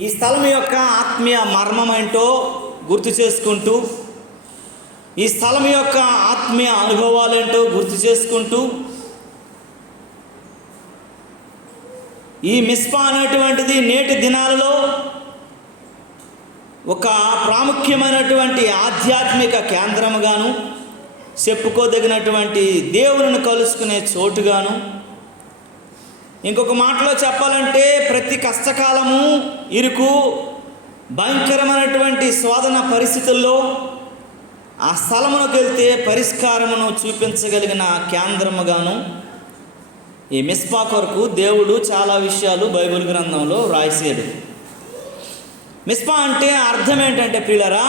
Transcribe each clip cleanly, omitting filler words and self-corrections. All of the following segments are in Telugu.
ఈ స్థలం యొక్క ఆత్మీయ మర్మం ఏంటో గుర్తు చేసుకుంటూ, ఈ స్థలం యొక్క ఆత్మీయ అనుభవాలు ఏంటో గుర్తు చేసుకుంటూ, ఈ మిస్పా అనేటువంటిది నేటి దినాలలో ఒక ప్రాముఖ్యమైనటువంటి ఆధ్యాత్మిక కేంద్రముగాను, చెప్పుకోదగినటువంటి దేవుని కలుసుకునే చోటుగాను, ఇంకొక మాటలో చెప్పాలంటే ప్రతి కష్టకాలము, ఇరుకు, భయంకరమైనటువంటి శోధన పరిస్థితుల్లో ఆ స్థలమునకు వెళ్తే పరిష్కారమును చూపించగలిగిన కేంద్రముగాను ఈ మిస్పా కొరకు దేవుడు చాలా విషయాలు బైబిల్ గ్రంథంలో రాశాడు. మిస్పా అంటే అర్థం ఏంటంటే ప్రియులారా,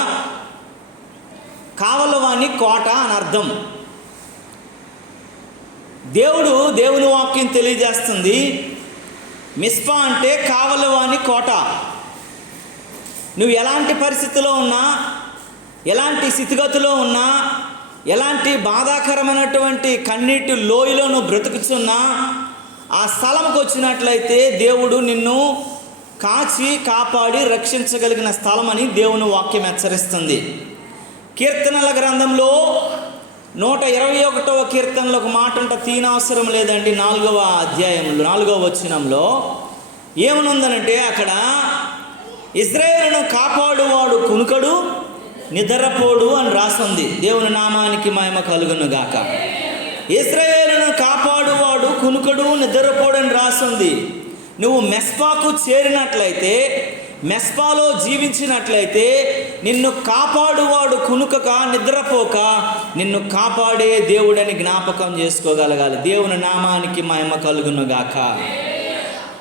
కావలవాని కోట అని అర్థం. దేవుని వాక్యం తెలియజేస్తుంది, మిస్పా అంటే కావలవాని కోట. నువ్వు ఎలాంటి పరిస్థితిలో ఉన్నా, ఎలాంటి స్థితిగతిలో ఉన్నా, ఎలాంటి బాధాకరమైనటువంటి కన్నీటి లోయలో నువ్వు బ్రతుకుతున్నా, ఆ స్థలంకి వచ్చినట్లయితే దేవుడు నిన్ను కాచి కాపాడి రక్షించగలిగిన స్థలమని దేవుని వాక్యం హెచ్చరిస్తుంది. కీర్తనల గ్రంథంలో 121వ కీర్తనలో ఒక మాట ఉంటే తీనవసరం లేదండి. 4వ అధ్యాయంలో 4వ వచనంలో ఏమనుందనంటే, అక్కడ ఇశ్రాయేలును కాపాడువాడు కునుకడు నిద్రపోడు అని రాసింది. దేవుని నామానికి మహిమ కలుగును గాక. ఇశ్రాయేలును కాపాడువాడు కునుకడు నిద్రపోడు అని రాసింది. నువ్వు మెస్పాకు చేరినట్లయితే, మెస్పాలో జీవించినట్లయితే నిన్ను కాపాడువాడు కునుకక నిద్రపోక నిన్ను కాపాడే దేవుడని జ్ఞాపకం చేసుకోగలగాలి. దేవుని నామానికి మహిమ కలుగును గాక.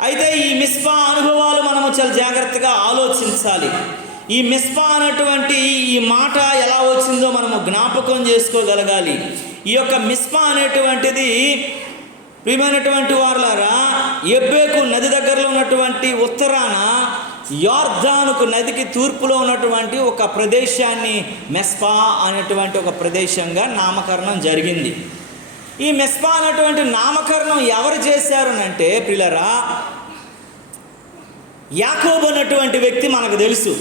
అయితే ఈ మిస్పా అనుభవాలు మనము చాలా జాగ్రత్తగా ఆలోచించాలి. ఈ మిస్పా అనేటువంటి ఈ మాట ఎలా వచ్చిందో మనము జ్ఞాపకం చేసుకోగలగాలి. ఈ యొక్క మిస్పా అనేటువంటిది ప్రియమైనటువంటి వారులారా, ఎబ్బేకు నది దగ్గరలో ఉన్నటువంటి ఉత్తరాన యోర్దానుకు నదికి తూర్పులో ఉన్నటువంటి ఒక ప్రదేశాన్ని మెస్పా అనేటువంటి ఒక ప్రదేశంగా నామకరణం జరిగింది. ఈ మెస్పా అనేటువంటి నామకరణం ఎవరు చేశారు అంటే ప్రియులారా, యాకోబు అన్నటువంటి వ్యక్తి మనకు తెలుసు.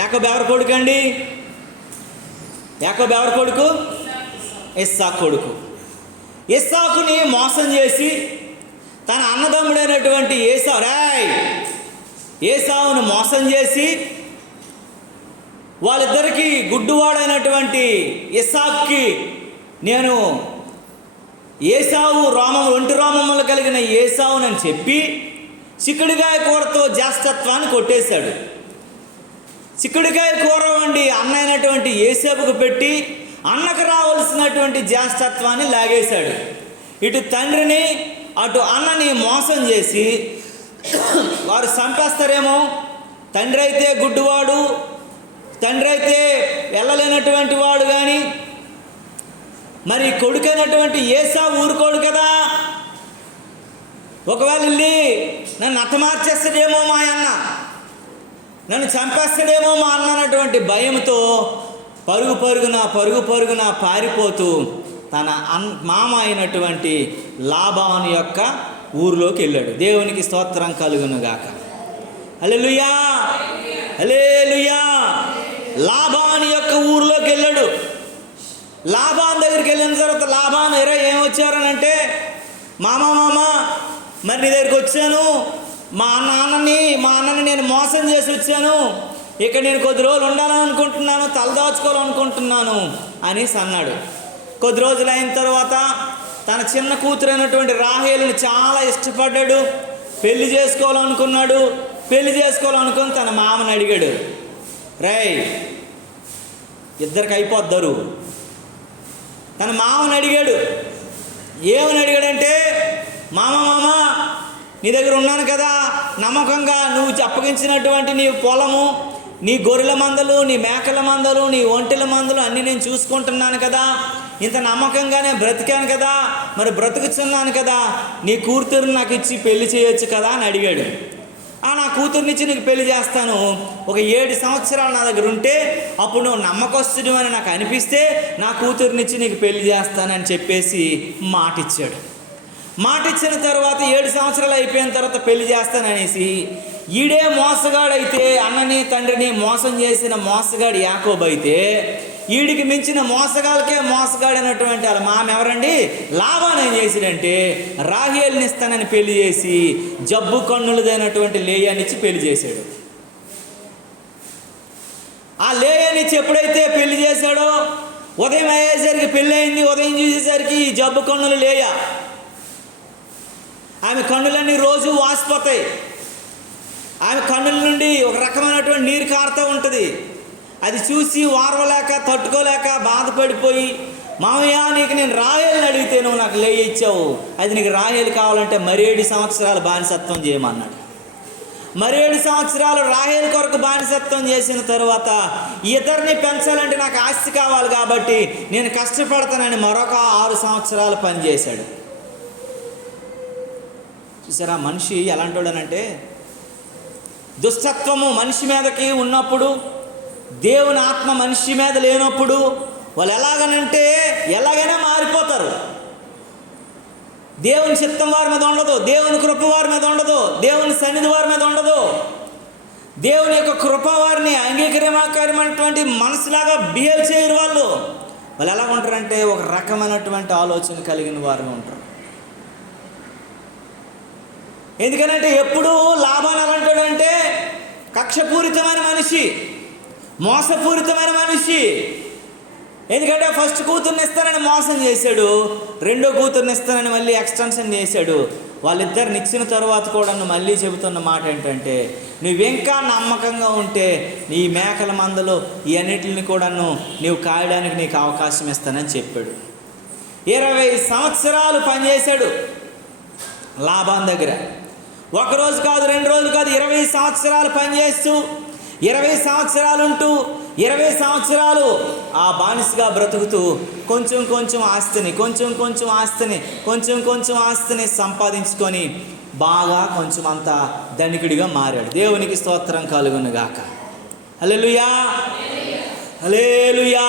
యాకోబు ఎవరి కొడుకు అండి? యాకోబు ఎవరి కొడుకు? ఇస్సాకు కొడుకు. ఇస్సాకుని మోసం చేసి తన అన్నదమ్ముడైనటువంటి ఏసావును మోసం చేసి వాళ్ళిద్దరికీ గుడ్డువాడైనటువంటి ఇస్సాకుకి నేను ఏసావు ఒంటి రోమములు కలిగిన ఏసావునని చెప్పి చిక్కుడుకాయ కూరతో జ్యేష్ఠత్వాన్ని కొట్టేశాడు. చిక్కుడుకాయ కూర వండి అన్న అయినటువంటి ఏసేపుకు పెట్టి అన్నకు రావాల్సినటువంటి జ్యేష్ఠత్వాన్ని లాగేశాడు. ఇటు తండ్రిని అటు అన్నని మోసం చేసి వారు చంపేస్తారేమో. తండ్రి అయితే గుడ్డువాడు, తండ్రి అయితే వెళ్ళలేనటువంటి వాడు, కానీ మరి కొడుకైనటువంటి ఏసావు ఊరుకోడు కదా. ఒకవేళ వెళ్ళి నన్ను హతమార్చేస్తాడేమో మా అన్న, నన్ను చంపేస్తాడేమో మా అన్న అన్నటువంటి భయంతో పరుగు పరుగున పారిపోతూ తన మామ అయినటువంటి లాబాను యొక్క ఊరిలోకి వెళ్ళాడు. దేవునికి స్తోత్రం కలుగును గాక. హల్లెలూయా, హల్లెలూయా. లాబాను యొక్క ఊరిలోకి వెళ్ళాడు. లాబాన్ దగ్గరికి వెళ్ళిన తర్వాత లాబాను ఏమొచ్చారనంటే, మామ మరి నీ దగ్గరికి వచ్చాను, మా అన్నని నేను మోసం చేసి వచ్చాను, ఇక్కడ నేను కొద్ది రోజులు ఉండాలని అనుకుంటున్నాను, తలదాచుకోవాలనుకుంటున్నాను అనేసి అన్నాడు. కొద్ది రోజులు అయిన తర్వాత తన చిన్న కూతురైనటువంటి రాహేలుని చాలా ఇష్టపడ్డాడు, పెళ్లి చేసుకోవాలనుకుని తన మామని అడిగాడు, ఇద్దరికి అయిపోద్దరు. తన మామని అడిగాడు. ఏమని అడిగాడంటే, మామ నీ దగ్గర ఉన్నాను కదా, నమ్మకంగా నువ్వు అప్పగించినటువంటి నీ పొలము, నీ గొర్రెల మందలు, నీ మేకల మందలు, నీ ఒంటెల మందలు అన్నీ నేను చూసుకుంటున్నాను కదా, ఇంత నమ్మకంగానే బ్రతికాను కదా, మరి బ్రతుకుతున్నాను కదా, నీ కూతురు నాకు ఇచ్చి పెళ్లి చేయొచ్చు కదా అని అడిగాడు. నా కూతురునిచ్చి నీకు పెళ్లి చేస్తాను, ఒక 7 సంవత్సరాలు నా దగ్గర ఉంటే అప్పుడు నువ్వు నమ్మకస్తుడు అని నాకు అనిపిస్తే నా కూతురునిచ్చి నీకు పెళ్లి చేస్తానని చెప్పేసి మాటిచ్చాడు. మాట ఇచ్చిన తర్వాత 7 సంవత్సరాలు అయిపోయిన తర్వాత పెళ్లి చేస్తాననేసి ఈడే మోసగాడైతే, అన్నని తండ్రిని మోసం చేసిన మోసగాడు యాకోబు అయితే, ఈడికి మించిన మోసగాళ్ళకే మోసగాడైనటువంటి వాళ్ళ మామ ఎవరండి? లాబాను ఏం చేసిడంటే రాహేలుని ఇస్తానని పెళ్లి చేసి జబ్బు కన్నులదైనటువంటి లేయానిచ్చి పెళ్లి చేశాడు. ఆ లేయానిచ్చి ఎప్పుడైతే పెళ్లి చేశాడో, ఉదయం అయ్యేసరికి పెళ్ళి అయింది. ఉదయం చూసేసరికి ఈ జబ్బు కన్నులు లేయ, ఆమె కన్నులన్నీ రోజు వాసిపోతాయి. ఆమె కన్నుల నుండి ఒక రకమైనటువంటి నీరు కారుతూ ఉంటుంది. అది చూసి వారవలేక తట్టుకోలేక బాధపడిపోయి, మామయ్య నీకు నేను రాహేలుని అడిగితే నువ్వు నాకు లేయ ఇచ్చావు, అది నీకు రాహేలు కావాలంటే మరి 7 సంవత్సరాలు బానిసత్వం చేయమన్నాడు. మరి 7 సంవత్సరాలు రాహేలు కొరకు బానిసత్వం చేసిన తర్వాత, ఇద్దరిని పెంచాలంటే నాకు ఆస్తి కావాలి కాబట్టి నేను కష్టపడతానని మరొక 6 సంవత్సరాలు పనిచేశాడు. చూసారా మనిషి ఎలాంటోడనంటే, దుష్టత్వము మనిషి మీదకి ఉన్నప్పుడు, దేవుని ఆత్మ మనిషి మీద లేనప్పుడు వాళ్ళు ఎలాగైనా మారిపోతారు. దేవుని చిత్తం వారి మీద ఉండదు, దేవుని కృప వారి మీద ఉండదు, దేవుని సన్నిధి వారి మీద ఉండదు. దేవుని యొక్క కృప వారిని అంగీకరమైనటువంటి మనసులాగా బిహేవ్ చేయరు. వాళ్ళు ఎలా ఉంటారంటే ఒక రకమైనటువంటి ఆలోచన కలిగిన వారు ఉంటారు. ఎందుకనంటే ఎప్పుడు లాభాన్ని ఎలాంటాడంటే కక్షపూరితమైన మనిషి, మోసపూరితమైన మనిషి. ఎందుకంటే ఫస్ట్ కూతుర్ని ఇస్తానని మోసం చేశాడు, రెండో కూతుర్ని ఇస్తానని మళ్ళీ ఎక్స్టెన్షన్ చేశాడు. వాళ్ళిద్దరిని ఇచ్చిన తర్వాత కూడా మళ్ళీ చెబుతున్న మాట ఏంటంటే, నువ్వింకా నమ్మకంగా ఉంటే నీ మేకల మందలు ఈ అన్నిటిని కూడా నీవు కాయడానికి నీకు అవకాశం ఇస్తానని చెప్పాడు. 20 సంవత్సరాలు పనిచేశాడు లాబాన్ దగ్గర. ఒకరోజు కాదు, 2 రోజులు కాదు, 20 సంవత్సరాలు పనిచేస్తూ 20 సంవత్సరాలు ఉంటూ 20 సంవత్సరాలు ఆ బానిసగా బ్రతుకుతూ కొంచెం కొంచెం ఆస్తిని సంపాదించుకొని బాగా కొంచెం అంత ధనికుడిగా మారాడు. దేవునికి స్తోత్రం కలుగును గాక. హల్లెలూయా, హల్లెలూయా.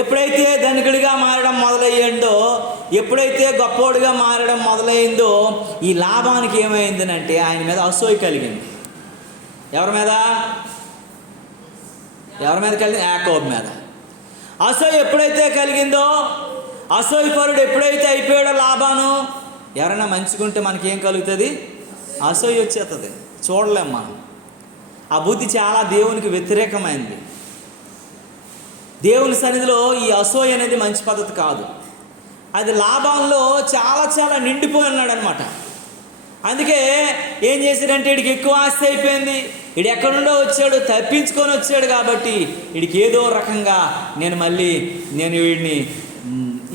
ఎప్పుడైతే ధనికుడిగా మారడం మొదలయ్యిందో, ఎప్పుడైతే గొప్పోడిగా మారడం మొదలైందో, ఈ లాభానికి ఏమైందనంటే ఆయన మీద అసూయ కలిగింది. ఎవరి మీద కలిగింది? యాకోబు మీద. అసూయ ఎప్పుడైతే కలిగిందో, అసూయపరుడు ఎప్పుడైతే అయిపోయాడో లాబాను, ఎవరైనా మంచిగుంటే మనకేం కలుగుతుంది? అసూయ వచ్చేస్తుంది, చూడలేం మనం. ఆ బుద్ధి చాలా దేవునికి వ్యతిరేకమైంది. దేవుని సన్నిధిలో ఈ అసూయ అనేది మంచి పద్ధతి కాదు. అది లాభంలో చాలా నిండిపోయి ఉన్నాడు అనమాట. అందుకే ఏం చేశాడంటే వీడికి ఎక్కువ ఆస్తి అయిపోయింది. వీడు ఎక్కడుండో వచ్చాడు, తప్పించుకొని వచ్చాడు కాబట్టి వీడికి ఏదో రకంగా నేను వీడిని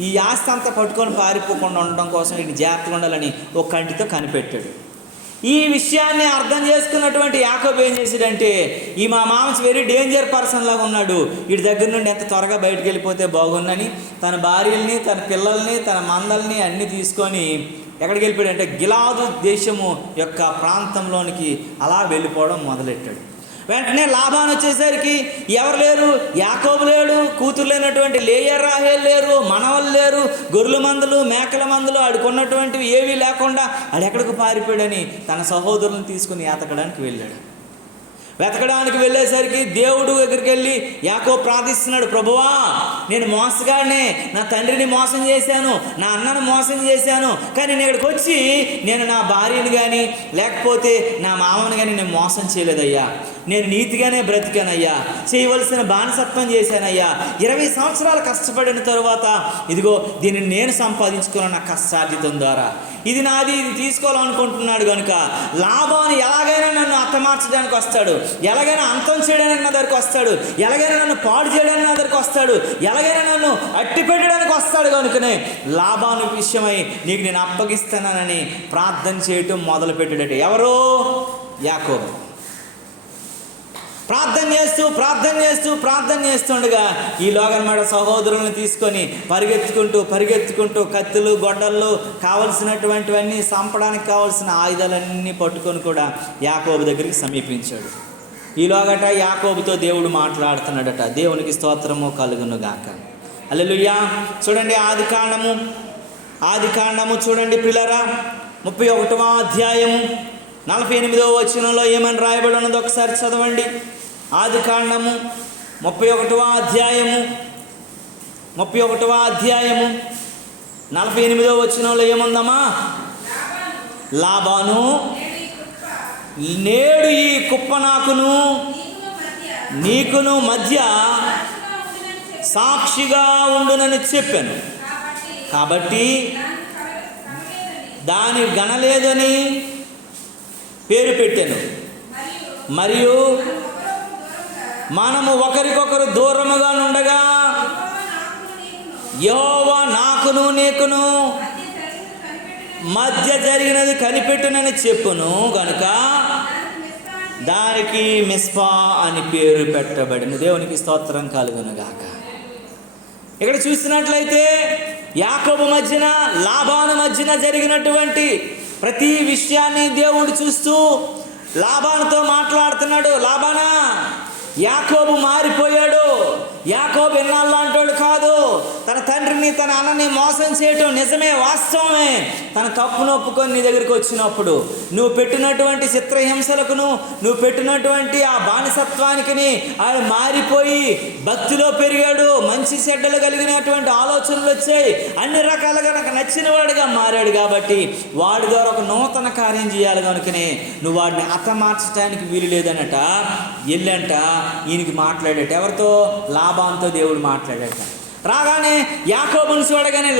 ఈ ఆస్తి అంతా పట్టుకొని పారిపోకుండా ఉండడం కోసం వీడిని జాగ్రత్తగా ఉండాలని ఒక కంటితో కనిపెట్టాడు. ఈ విషయాన్ని అర్థం చేసుకున్నటువంటి యాకోబు ఏం చేశాడంటే, ఈ మా మామ వెరీ డేంజర్ పర్సన్ లాగా ఉన్నాడు, వీడి దగ్గర నుండి ఎంత త్వరగా బయటకు వెళ్ళిపోతే బాగుందని తన భార్యల్ని, తన పిల్లల్ని, తన మందల్ని అన్నీ తీసుకొని ఎక్కడికి వెళ్ళిపోయాడంటే గిలాదు దేశము యొక్క ప్రాంతంలోనికి అలా వెళ్ళిపోవడం మొదలెట్టాడు. వెంటనే లాభాన్ని వచ్చేసరికి ఎవరు లేరు, యాకోబు లేడు, కూతురు లేనటువంటి లేయా రాహేలు లేరు, మనవలు లేరు, గొర్రెల మందలు, మేకల మందలు ఆడుకున్నటువంటివి ఏవీ లేకుండా ఆడెక్కడికి పారిపోయాడని తన సహోదరులను తీసుకుని ఎతకడానికి వెళ్ళాడు. వెతకడానికి వెళ్ళేసరికి దేవుడు దగ్గరికి వెళ్ళి యాకోబు ప్రార్థిస్తున్నాడు, ప్రభువా నేను మోసగాడినే, నా తండ్రిని మోసం చేశాను, నా అన్నను మోసం చేశాను, కానీ నేను ఇక్కడికి వచ్చి నేను నా భార్యని కానీ లేకపోతే నా మామని కానీ నేను మోసం చేయలేదయ్యా, నేను నీతిగానే బ్రతికానయ్యా, చేయవలసిన బానిసత్వం చేశానయ్యా, 20 సంవత్సరాలు కష్టపడిన తరువాత ఇదిగో దీన్ని నేను సంపాదించుకున్నాను నా కష్టార్జితం ద్వారా, ఇది నాది, ఇది తీసుకోవాలనుకుంటున్నాడు కనుక లాభాన్ని ఎలాగైనా నన్ను అత్తమార్చడానికి వస్తాడు, ఎలాగైనా అంతం చేయడానికి నా దగ్గరికి వస్తాడు, ఎలాగైనా నన్ను పాడు చేయడానికి నా దగ్గరికి వస్తాడు, ఎలాగైనా నన్ను అట్టి పెట్టడానికి వస్తాడు కనుకనే లాభాను విషయమై నీకు నేను అప్పగిస్తానని ప్రార్థన చేయటం మొదలుపెట్టాడట. ఎవరు? యాకోబు. ప్రార్థన చేస్తుండగా ఈలోగనమాట సహోదరులను తీసుకొని పరిగెత్తుకుంటూ కత్తులు, గొడ్డళ్ళు, కావలసినటువంటివన్నీ చంపడానికి కావలసిన ఆయుధాలన్నీ పట్టుకొని కూడా యాకోబు దగ్గరికి సమీపించాడు. ఈలోగట యాకోబుతో దేవుడు మాట్లాడుతున్నాడట. దేవునికి స్తోత్రము కలుగును గాక. హల్లెలూయా. చూడండి ఆది కాండము చూడండి పిల్లరా, 31వ అధ్యాయము 48వ వచనంలో ఏమని రాయబడి ఉన్నది ఒకసారి చదవండి. ఆదికాండము 31వ అధ్యాయము 48వ వచనంలో ఏముందమ్మా? లాబాను, నేడు ఈ కుప్ప నాకును నీకును మధ్య సాక్షిగా ఉండునని చెప్పాను, కాబట్టి దాని గణలేదని పేరు పెట్టాను. మరియు మనము ఒకరికొకరు దూరముగా నుండగా యెహోవా నాకును నీకును మధ్య జరిగినది కనిపెట్టునని చెప్పును గనుక దానికి మిస్పా అని పేరు పెట్టబడింది. దేవునికి స్తోత్రం కలుగును గాక. ఇక్కడ చూసినట్లయితే యాకోబు మధ్యన లాబాను మధ్యన జరిగినటువంటి ప్రతి విషయాన్ని దేవుడు చూస్తూ లాబానుతో మాట్లాడుతున్నాడు. లాబానా, యాకోబు మారిపోయాడు. యాకోబు ఎన్నాళ్ళు అంటాడు కాదు. తన తండ్రిని తన అన్నని మోసం చేయటం నిజమే, వాస్తవమే. తన తప్పును ఒప్పుకొని నీ దగ్గరికి వచ్చినప్పుడు నువ్వు పెట్టినటువంటి చిత్రహింసలకును నువ్వు పెట్టినటువంటి ఆ బానిసత్వానికి ఆయన మారిపోయి భక్తిలో పెరిగాడు. మంచి చెడ్డలు కలిగినటువంటి ఆలోచనలు వచ్చాయి. అన్ని రకాలుగా నాకు నచ్చిన వాడిగా మారాడు. కాబట్టి వాడి ద్వారా ఒక నూతన కార్యం చేయాలి. కనుకనే నువ్వు వాడిని హతమార్చడానికి వీలు లేదనట. ఎల్లంట ఈయనకి మాట్లాడేట. ఎవరితో? లాబానుతో దేవుడు మాట్లాడాట. రాగానే యాకోబుని చూడగానే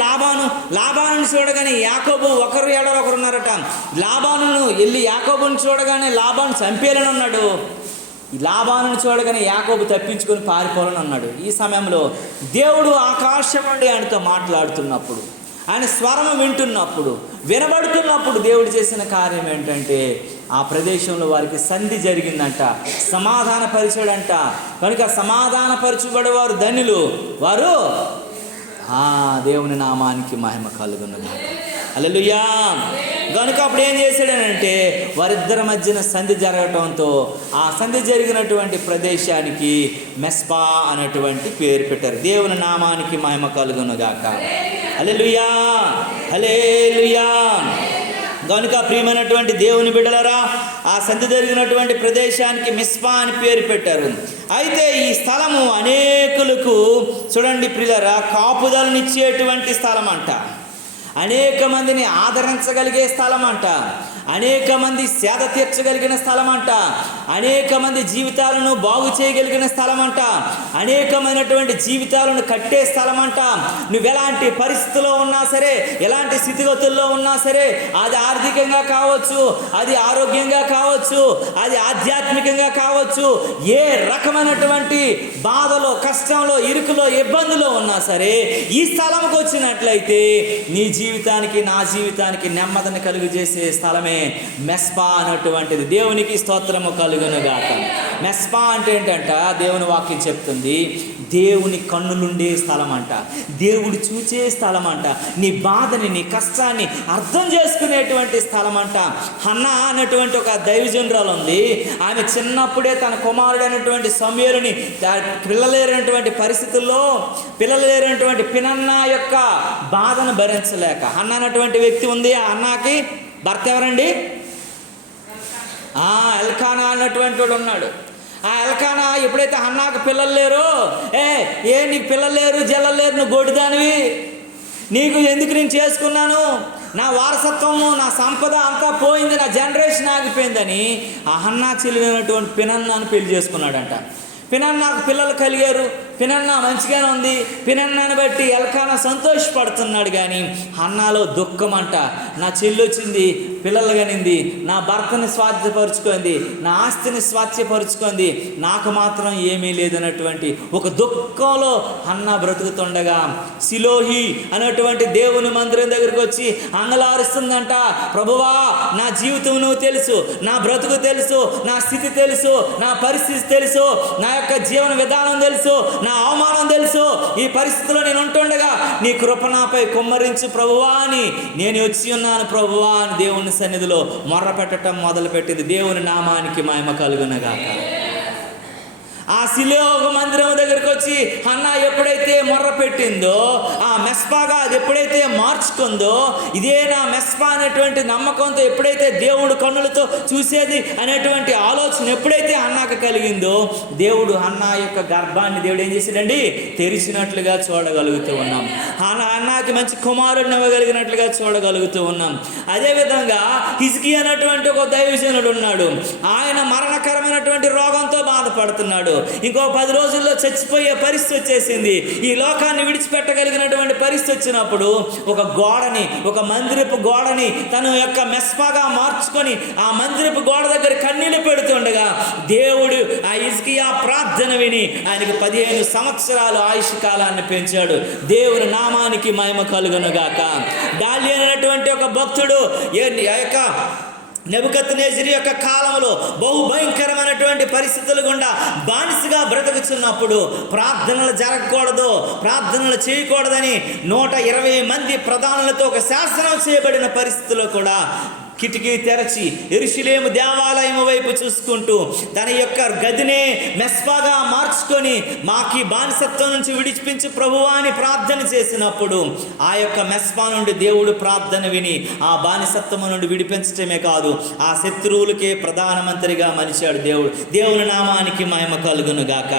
లాబానుని చూడగానే యాకోబు ఒకరు ఏడాది ఒకరు ఉన్నారట. లాబానును వెళ్ళి యాకోబుని చూడగానే లాబాను చంపేయాలని ఉన్నాడు. లాబానుని చూడగానే యాకోబు తప్పించుకొని పారిపోవాలని అన్నాడు. ఈ సమయంలో దేవుడు ఆకాశం నుండి ఆయనతో మాట్లాడుతున్నప్పుడు, ఆయన స్వరం వినబడుతున్నప్పుడు దేవుడు చేసిన కార్యం ఏంటంటే ఆ ప్రదేశంలో వారికి సంధి జరిగిందంట, సమాధానపరిచాడంట. కనుక సమాధానపరచబడేవారు ధన్యులు, వారు దేవుని నామానికి మహిమ కలుగును. హల్లెలూయా. కనుక అప్పుడు ఏం చేశాడనంటే వారిద్దరి మధ్యన సంధి జరగటంతో ఆ సంధి జరిగినటువంటి ప్రదేశానికి మెస్పా అనేటువంటి పేరు పెట్టారు. దేవుని నామానికి మహిమ కలుగును గాక. హల్లెలూయా, హల్లెలూయా. కనుక ప్రియమైనటువంటి దేవుని బిడ్డలారా, ఆ సంధి జరిగినటువంటి ప్రదేశానికి మిస్పా అని పేరు పెట్టారు. అయితే ఈ స్థలము అనేకులకు చూడండి ప్రియులారా, కాపుదలనిచ్చేటువంటి స్థలం అంట, అనేక మందిని ఆదరించగలిగే స్థలం అంట, అనేక మంది సేద తీర్చగలిగిన స్థలం అంట, అనేక మంది జీవితాలను బాగు చేయగలిగిన స్థలం అంట, అనేకమైనటువంటి జీవితాలను కట్టే స్థలం అంట. నువ్వు ఎలాంటి పరిస్థితుల్లో ఉన్నా సరే, ఎలాంటి స్థితిగతుల్లో ఉన్నా సరే, అది ఆర్థికంగా కావచ్చు, అది ఆరోగ్యంగా కావచ్చు, అది ఆధ్యాత్మికంగా కావచ్చు, ఏ రకమైనటువంటి బాధలో, కష్టంలో, ఇరుకులో, ఇబ్బందులో ఉన్నా సరే ఈ స్థలంకి వచ్చినట్లయితే నీ జీవితానికి, నా జీవితానికి నెమ్మదిని కలుగు చేసే స్థలమే మెస్పా అన్నటువంటిది. దేవునికి స్తోత్రము కలుగును గాక. మెస్పా అంటే ఏంటంట, దేవుని వాక్యం చెప్తుంది, దేవుని కన్నులుండే స్థలం అంట, దేవుడు చూచే స్థలం అంట, నీ బాధని, నీ కష్టాన్ని అర్థం చేసుకునేటువంటి స్థలం అంట. హన్నా అనేటువంటి ఒక దైవజనురాలు ఉంది. ఆమె చిన్నప్పుడే తన కుమారుడు అనేటువంటి సమూయేలుని పిల్లలేనటువంటి పరిస్థితుల్లో, పిల్లలేనటువంటి పినన్నా యొక్క బాధను భరించలేక, హన్నా అనేటువంటి వ్యక్తి ఉంది. ఆ హన్నాకి భర్త ఎవరండి? ఎల్కానా అన్నటువంటి వాడు ఉన్నాడు. ఆ ఎల్కానా ఎప్పుడైతే హన్నాకు పిల్లలు లేరో, నీకు పిల్లలు లేరు, జల్లలు లేరు, నువ్వు గొడ్డుదానివి, నీకు ఎందుకు నేను చేసుకున్నాను, నా వారసత్వము, నా సంపద అంతా పోయింది, నా జనరేషన్ ఆగిపోయిందని ఆ హన్నా చెల్లినటువంటి పినన్నాను పెళ్లి చేసుకున్నాడంట. పినన్నాకు పిల్లలు కలిగారు, పినన్నా మంచిగానే ఉంది, పినన్నాను బట్టి ఎల్కానా సంతోషపడుతున్నాడు. కానీ హన్నాలో దుఃఖం అంట. నా చెల్లి వచ్చింది, పిల్లలు కనింది, నా భర్తని స్వాస్థ్యపరుచుకుంది, నా ఆస్తిని స్వాస్థ్యపరుచుకుంది, నాకు మాత్రం ఏమీ లేదన్నటువంటి ఒక దుఃఖంలో హన్నా బ్రతుకుతుండగా సిలోహి అనేటువంటి దేవుని మందిరం దగ్గరికి వచ్చి అంగలారుస్తుందంట. ప్రభువా, నా జీవితం నువ్వు తెలుసు, నా బ్రతుకు తెలుసు, నా స్థితి తెలుసు, నా పరిస్థితి తెలుసు, నా యొక్క జీవన విధానం తెలుసు, నా అవమానం తెలుసు. ఈ పరిస్థితిలో నేను ఉంటుండగా నీ కృప నాపై కుమ్మరించు ప్రభువా అని నేను వచ్చి ఉన్నాను ప్రభువా అని దేవుని సన్నిధిలో మొర్ర పెట్టడం మొదలుపెట్టింది. దేవుని నామానికి మహిమ కలుగునగాక. ఆ శిలోహ మందిరం దగ్గరికి వచ్చి హన్నా ఎప్పుడైతే మొర్ర పెట్టిందో, ఆ మెస్పాగా అది ఎప్పుడైతే మార్చుకుందో, ఇదే నా మెస్పా అనేటువంటి నమ్మకంతో ఎప్పుడైతే దేవుడు కన్నులతో చూసేది అనేటువంటి ఆలోచన ఎప్పుడైతే హన్నాకు కలిగిందో, దేవుడు హన్నా యొక్క గర్భాన్ని దేవుడు ఏం చేశాడండి, తెరిచినట్లుగా చూడగలుగుతూ ఉన్నాం. హన్నాకి మంచి కుమారుడిని ఇవ్వగలిగినట్లుగా చూడగలుగుతూ ఉన్నాం. అదేవిధంగా హిజ్కియా అనేటువంటి ఒక దైవజనుడు ఉన్నాడు. ఆయన మరణకరమైనటువంటి రోగంతో బాధపడుతున్నాడు. ఇంకో 10 రోజుల్లో చచ్చిపోయే పరిస్థితి వచ్చేసింది. ఈ లోకాన్ని విడిచిపెట్టగలిగినటువంటి పరిస్థితి వచ్చినప్పుడు ఒక మందిరపు గోడని తన యొక్క మెస్పాగా మార్చుకొని ఆ మందిరపు గోడ దగ్గర కన్నీళ్లు పెడుతుండగా దేవుడు ఆ హిజ్కియా ప్రార్థన విని ఆయనకి 15 సంవత్సరాలు ఆయుష్ కాలాన్ని పెంచాడు. దేవుని నామానికి మహిమ కలుగునుగాక. దానియేలు అనేటువంటి ఒక భక్తుడు యొక్క నెబుకద్నెజరు యొక్క కాలంలో బహుభయంకరమైనటువంటి పరిస్థితులు గుండా బానిసగా బ్రతుకుతున్నప్పుడు ప్రార్థనలు జరగకూడదు, ప్రార్థనలు చేయకూడదని 120 మంది ప్రధానులతో ఒక శాసనం చేయబడిన పరిస్థితుల్లో కూడా కిటికీ తెరచి యెరూషలేము దేవాలయం వైపు చూసుకుంటూ తన యొక్క గదినే మెస్పాగా మార్చుకొని మాకి బానిసత్వం నుంచి విడిపించి ప్రభువా అని ప్రార్థన చేసినప్పుడు ఆ యొక్క మెస్పా నుండి దేవుడు ప్రార్థన విని ఆ బానిసత్వం నుండి విడిపించటమే కాదు, ఆ శత్రువులకే ప్రధానమంత్రిగా మలిచాడు దేవుడు. దేవుని నామానికి మహిమ కలుగును గాక.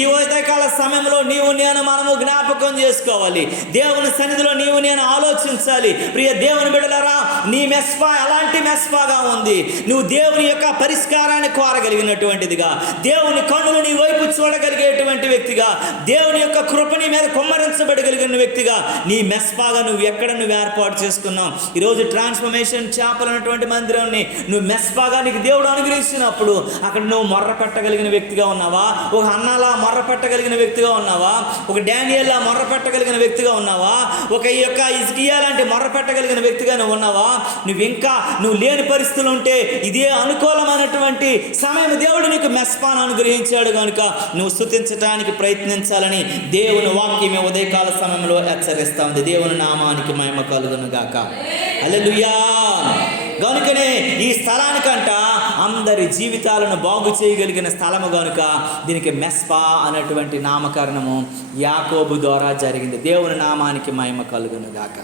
ఈ ఉదయకాల సమయంలో నీవు నేను మనము జ్ఞాపకం చేసుకోవాలి. దేవుని సన్నిధిలో నీవు నేను ఆలోచించాలి. ప్రియ దేవుని బిడ్డలారా, నీ మెస్పా ఎలాంటి మెస్పాగా ఉంది? నువ్వు దేవుని యొక్క పరిష్కారాన్ని కోరగలిగినటువంటిదిగా, దేవుని కన్నులు నీ వైపు చూడగలిగేటువంటి వ్యక్తిగా, దేవుని యొక్క కృపని మీద కుమ్మరించబడగలిగిన వ్యక్తిగా నీ మెస్పాగా నువ్వు ఏర్పాటు చేసుకున్నావు. ఈరోజు ట్రాన్స్ఫర్మేషన్ చాపల్ అనేటువంటి మందిరాన్ని నువ్వు మెస్పాగా నీకు దేవుడు అనుగ్రహించినప్పుడు అక్కడ నువ్వు మొర్ర పెట్టగలిగిన వ్యక్తిగా ఉన్నావా? ఒక హన్నాలా మొర్ర పెట్టగలిగిన వ్యక్తిగా ఉన్నావా? ఒక డానియేల్లా మొర్ర పెట్టగలిగిన వ్యక్తిగా ఉన్నావా? ఒక యొక్క హిజ్కియా లాంటి మొర్ర పెట్టగలిగిన వ్యక్తిగా నువ్వు ఉన్నావా? నువ్వు లేని పరిస్థితులు ఉంటే ఇదే అనుకూలమైనటువంటి సమయం దేవుడు నీకు మెస్పాను అనుగ్రహించాడు కనుక నువ్వు స్తుతించడానికి ప్రయత్నించాలని దేవుని వాక్యం ఉదయకాల సమయంలో హెచ్చరిస్తా ఉంది. దేవుని నామానికి మహిమ కలుగును గాక. హల్లెలూయా. కనుకనే ఈ స్థలానికంట అందరి జీవితాలను బాగు చేయగలిగిన స్థలము కనుక దీనికి మెస్పా అనేటువంటి నామకరణము యాకోబు ద్వారా జరిగింది. దేవుని నామానికి మహిమ కలుగును గాక.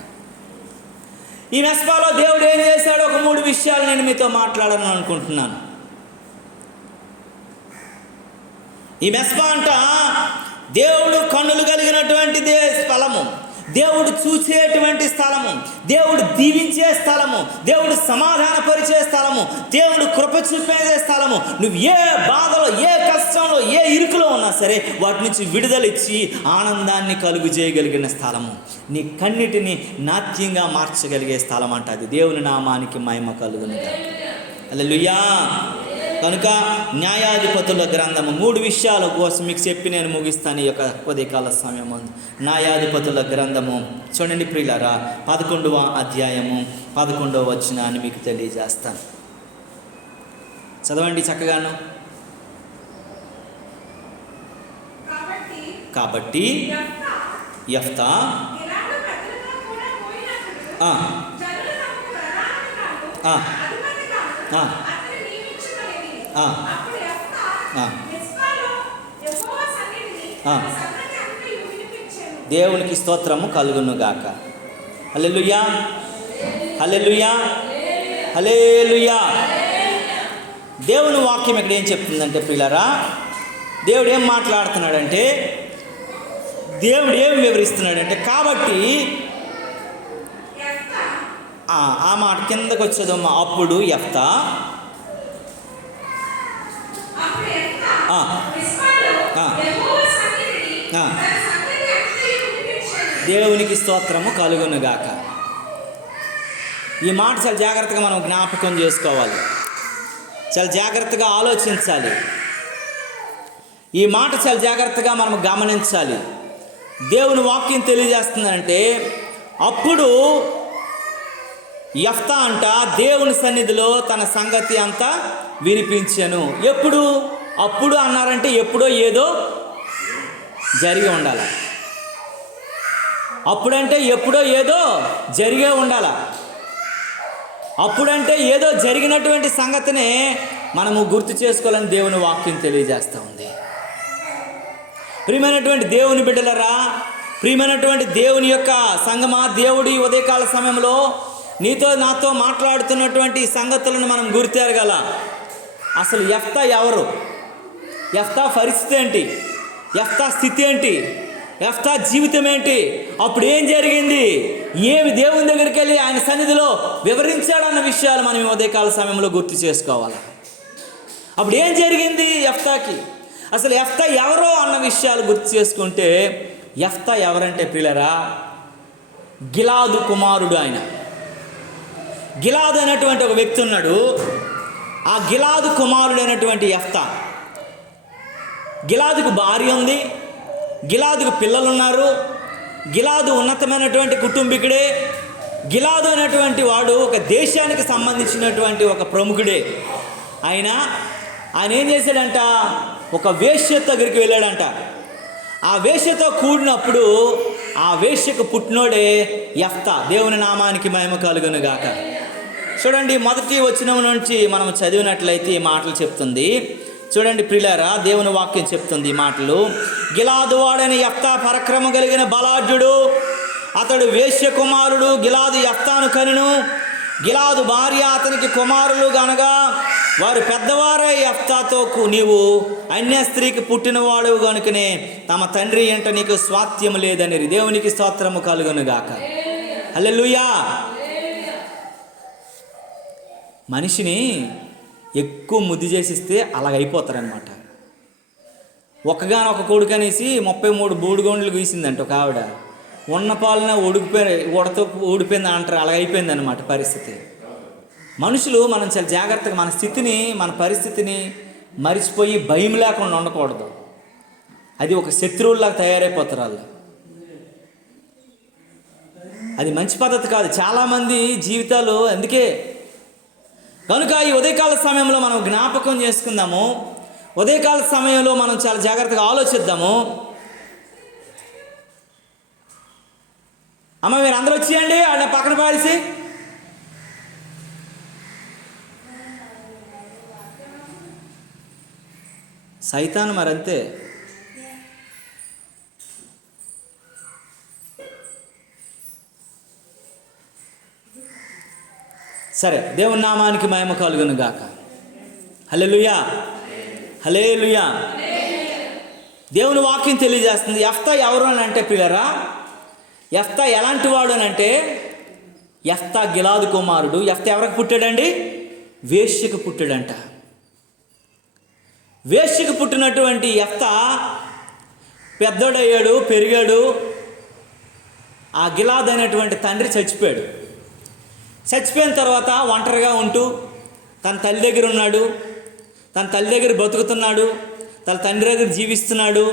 ఈ మెస్పాలో దేవుడు ఏం చేశాడో ఒక 3 విషయాలు నేను మీతో మాట్లాడాలని అనుకుంటున్నాను. ఈ మెస్పా అంట దేవుడు కన్నులు కలిగినటువంటి స్థలము, దేవుడు చూసేటువంటి స్థలము, దేవుడు దీవించే స్థలము, దేవుడు సమాధానపరిచే స్థలము, దేవుడు కృప చూపేదే స్థలము. నువ్వు ఏ బాధలో, ఏ కష్టంలో, ఏ ఇరుకులో ఉన్నా సరే వాటి నుంచి విడుదలిచ్చి ఆనందాన్ని కలుగు చేయగలిగిన స్థలము, నీ కన్నిటిని నాట్యంగా మార్చగలిగే స్థలం అంట అది. దేవుని నామానికి మహిమ కలుగును. హల్లెలూయా. కనుక న్యాయాధిపతుల గ్రంథము 3 విషయాల కోసం మీకు చెప్పి నేను ముగిస్తాను ఈ యొక్క ఉదయకాల సమయం. న్యాయాధిపతుల గ్రంథము చూడండి ప్రియులారా, 11వ అధ్యాయము 11వ వచనాన్ని మీకు తెలియజేస్తాను. చదవండి చక్కగాను. కాబట్టి యెఫ్తా దేవునికి స్తోత్రము కలుగును గాక. హల్లెలూయా, హల్లెలూయా, హల్లెలూయా. దేవుని వాక్యం ఇక్కడ ఏం చెప్తుందంటే ప్రియులారా, దేవుడు ఏం మాట్లాడుతున్నాడంటే, దేవుడు ఏం వివరిస్తున్నాడంటే, కాబట్టి ఆ మాట కిందకు వచ్చేదమ్మా. అప్పుడు యెఫ్తా దేవునికి స్తోత్రము కలుగును గాక. ఈ మాట చాలా జాగ్రత్తగా మనం జ్ఞాపకం చేసుకోవాలి, చాలా జాగ్రత్తగా ఆలోచించాలి. ఈ మాట చాలా జాగ్రత్తగా మనం గమనించాలి. దేవుని వాక్యం తెలియజేస్తుందంటే, అప్పుడు యెఫ్తా అంట దేవుని సన్నిధిలో తన సంగతి అంతా వినిపించెను. ఎప్పుడు? అప్పుడు అన్నారంటే ఎప్పుడో ఏదో జరిగి ఉండాలి. అప్పుడంటే ఎప్పుడో ఏదో జరిగే ఉండాలి. అప్పుడంటే ఏదో జరిగినటువంటి సంగతినే మనము గుర్తు చేసుకోవాలని దేవుని వాక్యం తెలియజేస్తూ ఉంది. ప్రియమైనటువంటి దేవుని బిడ్డలరా, ప్రియమైనటువంటి దేవుని యొక్క సంగమా, దేవుడు ఈ ఉదయకాల సమయంలో నీతో నాతో మాట్లాడుతున్నటువంటి సంగతులను మనం గుర్తెరగల. అసలు యెఫ్తా ఎవరు, యెఫ్తా పరిస్థితి ఏంటి, యెఫ్తా స్థితి ఏంటి, యెఫ్తా జీవితం ఏంటి, అప్పుడు ఏం జరిగింది, ఏమి దేవుని దగ్గరికి వెళ్ళి ఆయన సన్నిధిలో వివరించాడన్న విషయాలు మనం ఈ ఉదయకాల సమయంలో గుర్తు చేసుకోవాలి. అప్పుడు ఏం జరిగింది యెఫ్తాకి, అసలు యెఫ్తా ఎవరో అన్న విషయాలు గుర్తు చేసుకుంటే, యెఫ్తా ఎవరంటే ప్రియులరా, గిలాదు కుమారుడు. ఆయన గిలాదు అనేటువంటి ఒక వ్యక్తి ఉన్నాడు. ఆ గిలాదు కుమారుడు అయినటువంటి యెఫ్తా, గిలాదుకు భార్య ఉంది, గిలాదుకు పిల్లలు ఉన్నారు. గిలాదు ఉన్నతమైనటువంటి కుటుంబీకుడే. గిలాదు అనేటువంటి వాడు ఒక దేశానికి సంబంధించినటువంటి ఒక ప్రముఖుడే. ఆయన ఏం చేశాడంట, ఒక వేశ్య దగ్గరికి వెళ్ళాడంట. ఆ వేశ్యతో కూడినప్పుడు ఆ వేశ్యకు పుట్టినోడే యెఫ్తా. దేవుని నామానికి మహిమ కలుగును గాక. చూడండి, మొదటి వచనం నుంచి మనం చదివినట్లయితే ఈ మాటలు చెప్తుంది. చూడండి ప్రియులారా, దేవుని వాక్యం చెప్తుంది ఈ మాటలు. గిలాదు వాడని యెఫ్తా పరాక్రమం కలిగిన బలాఢ్యుడు. అతడు వేశ్య కుమారుడు. గిలాదు యెఫ్తాను కనును. గిలాదు భార్య అతనికి కుమారులు గనగా వారు పెద్దవారై యెఫ్తాతో, నీవు అన్య స్త్రీకి పుట్టినవాడు గనుకనే తమ తండ్రి ఎంట నీకు స్వాస్థ్యం లేదని. దేవునికి స్తోత్రము కలుగును గాక. హల్లెలూయా. మనిషిని ఎక్కువ ముద్దు చేసిస్తే అలాగైపోతారనమాట. ఒక్కగానొక్క కొడుకు అనేసి 33 బూడిగొండలు గీసిందంట ఒక ఆవిడ. ఉన్న పాలన ఉడతో ఊడిపోయింది అంటారు. అలాగైపోయింది అనమాట పరిస్థితి. మనుషులు మనం చాలా జాగ్రత్తగా మన స్థితిని, మన పరిస్థితిని మరిచిపోయి భయం లేకుండా ఉండకూడదు. అది ఒక శత్రువుల్లాగా తయారైపోతారు వాళ్ళు. అది మంచి పద్ధతి కాదు. చాలామంది జీవితాలు అందుకే. కనుక ఈ ఉదయకాల సమయంలో మనం జ్ఞాపకం చేసుకుందాము. ఉదయకాల సమయంలో మనం చాలా జాగ్రత్తగా ఆలోచిద్దాము. అమ్మ మీరు అందరూ వచ్చేయండి, ఆడ పక్కన పాడేసి. సైతాను మరంతే. సరే, దేవుని నామానికి మహిమ కలుగును గాక. హల్లెలూయా, హల్లెలూయా. దేవుని వాక్యం తెలియజేస్తుంది. యెఫ్తా ఎవరు అని అంటే ప్రియులారా, యెఫ్తా ఎలాంటి వాడు అని అంటే, యెఫ్తా గిలాదు కుమారుడు. యెఫ్తా ఎవరికి పుట్టాడండి? వేశ్యకు పుట్టాడంట. వేశ్యకు పుట్టినటువంటి యెఫ్తా పెద్దోడయ్యాడు, పెరిగాడు. ఆ గిలాదు అనేటువంటి తండ్రి చచ్చిపోయాడు. చచ్చిపోయిన తర్వాత ఒంటరిగా ఉంటూ తన తల్లి దగ్గర ఉన్నాడు. తన తల్లి దగ్గర బతుకుతున్నాడు, తన తండ్రి దగ్గర జీవిస్తున్నాడు.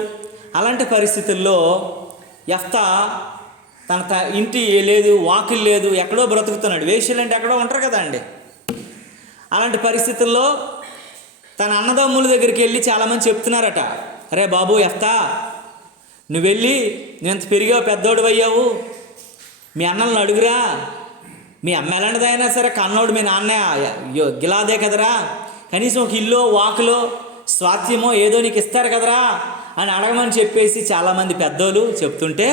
అలాంటి పరిస్థితుల్లో యెఫ్తా తన ఇంటి లేదు, వాకిల్ లేదు, ఎక్కడో బ్రతుకుతున్నాడు. వేశ్యలు అంటే ఎక్కడో ఉంటారు కదా అండి. అలాంటి పరిస్థితుల్లో తన అన్నదమ్ముల దగ్గరికి వెళ్ళి చాలామంది చెప్తున్నారట, అరే బాబు యెఫ్తా, నువ్వు వెళ్ళి నువ్వు ఎంత పెరిగావు, పెద్దోడు అయ్యావు, మీ అన్నలను అడుగురా. మీ అమ్మ ఎలాంటిదైనా సరే కన్నోడు మీ నాన్న గిలాదే కదరా, కనీసం ఒక ఇల్లు, వాకులో, స్వాస్థ్యమో ఏదో నీకు ఇస్తారు కదరా అని అడగమని చెప్పేసి చాలామంది పెద్దోళ్ళు చెప్తుంటే,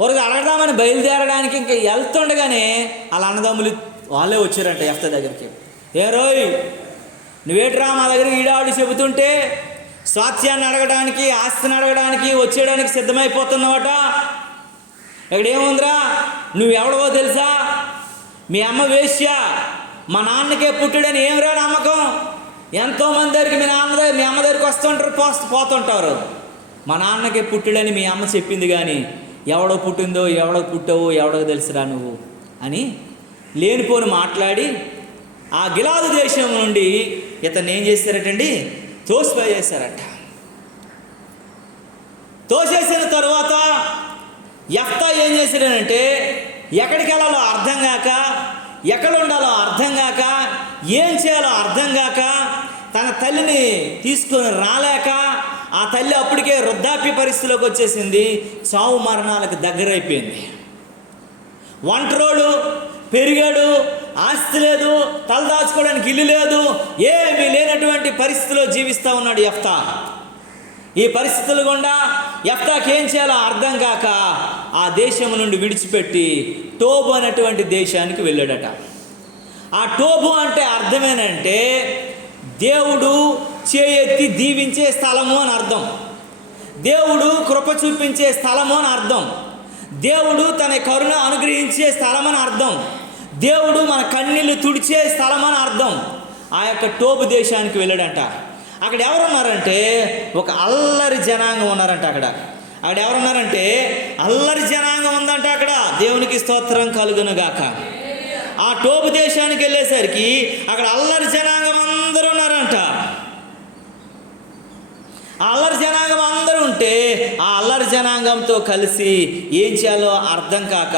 ఒకరోజు అడగదామని బయలుదేరడానికి ఇంకా వెళ్తుండగానే వాళ్ళ అన్నదమ్ములు వాళ్ళే వచ్చారంట యెఫ్తా దగ్గరికి. ఏ రోయ్, నువ్వేట్రా మా దగ్గర ఈడాడు చెబుతుంటే స్వాస్థ్యాన్ని అడగడానికి, ఆస్తిని అడగడానికి, వచ్చేయడానికి సిద్ధమైపోతున్నావట. ఇక్కడ ఏముందిరా, నువ్వెవడవో తెలుసా, మీ అమ్మ వేశ్య, మా నాన్నకే పుట్టుడని ఏమిరా నమ్మకం. ఎంతోమంది దగ్గరికి మీ అమ్మ దగ్గరికి వస్తుంటారు, పోతుంటారు. మా నాన్నకే పుట్టుడని మీ అమ్మ చెప్పింది, కానీ ఎవడో పుట్టిందో, ఎవడో పుట్టావో ఎవడో తెలుసురా నువ్వు అని లేనిపోని మాట్లాడి ఆ గిలాదు దేశం నుండి ఇతన్ని ఏం చేశారటండి, తోసివేసేశారట. తోసేసిన తరువాత యెఫ్తా ఏం చేశాడనంటే, ఎక్కడికి వెళ్ళాలో అర్థం కాక, ఎక్కడ ఉండాలో అర్థం కాక, ఏం చేయాలో అర్థం కాక, తన తల్లిని తీసుకొని రాలేక, ఆ తల్లి అప్పటికే వృద్ధాప్య పరిస్థితిలోకి వచ్చేసింది, చావు మరణాలకు దగ్గరైపోయింది. ఒంటరోడు, పెరిగాడు, ఆస్తి లేదు, తలదాచుకోవడానికి ఇల్లు లేదు, ఏమీ లేనటువంటి పరిస్థితిలో జీవిస్తూ ఉన్నాడు యెఫ్తా. ఈ పరిస్థితుల గుండా యెఫ్తాకి ఏం చేయాలో అర్థం కాక ఆ దేశం నుండి విడిచిపెట్టి టోబు అనేటువంటి దేశానికి వెళ్ళాడట. ఆ టోబు అంటే అర్థమేనంటే దేవుడు చేయెత్తి దీవించే స్థలము అని అర్థం, దేవుడు కృప చూపించే స్థలము అని అర్థం, దేవుడు తన కరుణ అనుగ్రహించే స్థలం అని అర్థం, దేవుడు మన కన్నీళ్లు తుడిచే స్థలం అని అర్థం. ఆ యొక్క టోబు దేశానికి వెళ్ళాడంట. అక్కడ ఎవరున్నారంటే ఒక అల్లరి జనాంగం ఉన్నారంట. అక్కడ ఎవరున్నారంటే అల్లరి జనాంగం ఉందంట. అక్కడ దేవునికి స్తోత్రం కలుగును గాక. ఆ టోబు దేశానికి వెళ్ళేసరికి అక్కడ అల్లరి జనాంగం అందరూ ఉన్నారంట. ఆ అల్లరి జనాంగం అందరూ ఉంటే ఆ అల్లరి జనాంగంతో కలిసి ఏం చేయాలో అర్థం కాక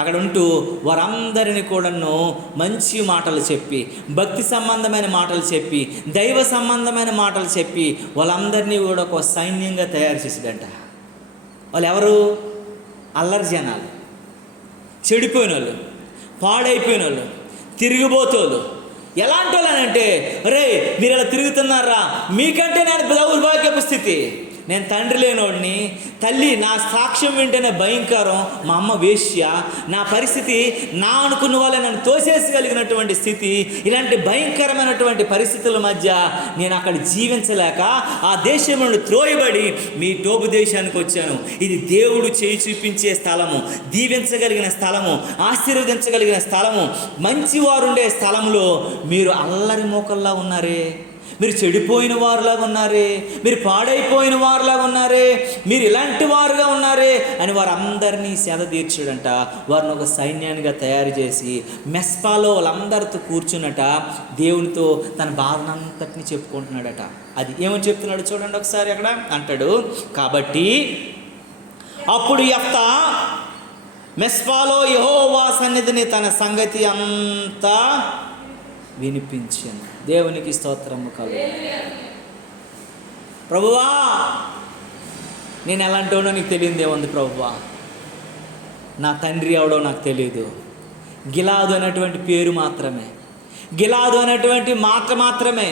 అక్కడ ఉంటూ వారందరిని కూడాను మంచి మాటలు చెప్పి, భక్తి సంబంధమైన మాటలు చెప్పి, దైవ సంబంధమైన మాటలు చెప్పి వాళ్ళందరినీ కూడా ఒక సైన్యంగా తయారు చేసేదంట. వాళ్ళు ఎవరు? అల్లరి జనాలు, చెడిపోయిన వాళ్ళు, పాడైపోయిన వాళ్ళు, తిరిగిపోతోళ్ళు. ఎలాంటి వాళ్ళు అంటే, రే మీరు ఇలా తిరుగుతున్నారా, మీకంటే నేను దౌర్భాగ్యపు స్థితి, నేను తండ్రి లేనోడిని, తల్లి నా సాక్ష్యం వింటేనే భయంకరం, మా అమ్మ వేశ్య, నా పరిస్థితి నా అనుకున్న వాళ్ళే నన్ను తోసేసగలిగినటువంటి స్థితి, ఇలాంటి భయంకరమైనటువంటి పరిస్థితుల మధ్య నేను అక్కడ జీవించలేక ఆ దేశం నుండి త్రోయబడి మీ టోబు దేశానికి వచ్చాను. ఇది దేవుడు చేయి చూపించే స్థలము, దీవించగలిగిన స్థలము, ఆశీర్వదించగలిగిన స్థలము, మంచివారుండే స్థలంలో మీరు అల్లరి మోకల్లా ఉన్నారే, మీరు చెడిపోయిన వారులాగా ఉన్నారే, మీరు పాడైపోయిన వారులాగా ఉన్నారే, మీరు ఇలాంటి వారుగా ఉన్నారే అని వారందరినీ సేద తీర్చాడంట. వారిని ఒక సైన్యానిగా తయారు చేసి మెస్పాలో వాళ్ళందరితో కూర్చున్నట దేవునితో తన బాధనంతటిని చెప్పుకుంటున్నాడట. అది ఏమని చెప్తున్నాడు చూడండి ఒకసారి. అక్కడ అంటాడు, కాబట్టి అప్పుడు యెఫ్తా మెస్పాలో యెహోవా సన్నిధిని తన సంగతి అంతా వినిపించాను. దేవునికి స్తోత్రము కలుగు. ప్రభువా నేను ఎలాంటోనో నీకు తెలియదు ఏముంది ప్రభువా, నా తండ్రి ఎవడో నాకు తెలియదు, గిలాదు అనేటువంటి పేరు మాత్రమే, గిలాదు అనేటువంటి మాట మాత్రమే,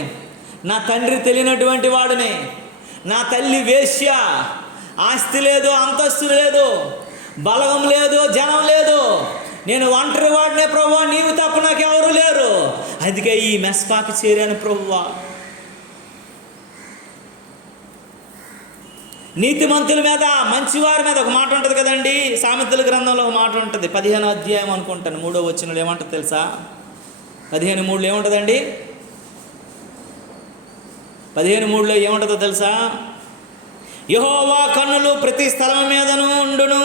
నా తండ్రి తెలియనటువంటి వాడినే, నా తల్లి వేశ్య, ఆస్తి లేదు, అంతస్తు లేదు, బలగం లేదు, జనం లేదు, నేను ఒంటరి వాడినే ప్రభువా, నీవు తప్ప నాకు ఎవరు లేరు, అందుకే ఈ మెస్పాకి చేరాను ప్రభువా. నీతిమంతుల మీద, మంచివారి మీద ఒక మాట ఉంటుంది కదండి, సామెతల గ్రంథంలో ఒక మాట ఉంటుంది, 15వ అధ్యాయం అనుకుంటాను 3వ వచనంలో ఏమంటుంది తెలుసా? 15:3 ఏముంటుందండి? 15:3 ఏముంటుందో తెలుసా? యెహోవా కన్నులు ప్రతి స్థలం మీదను ఉండును,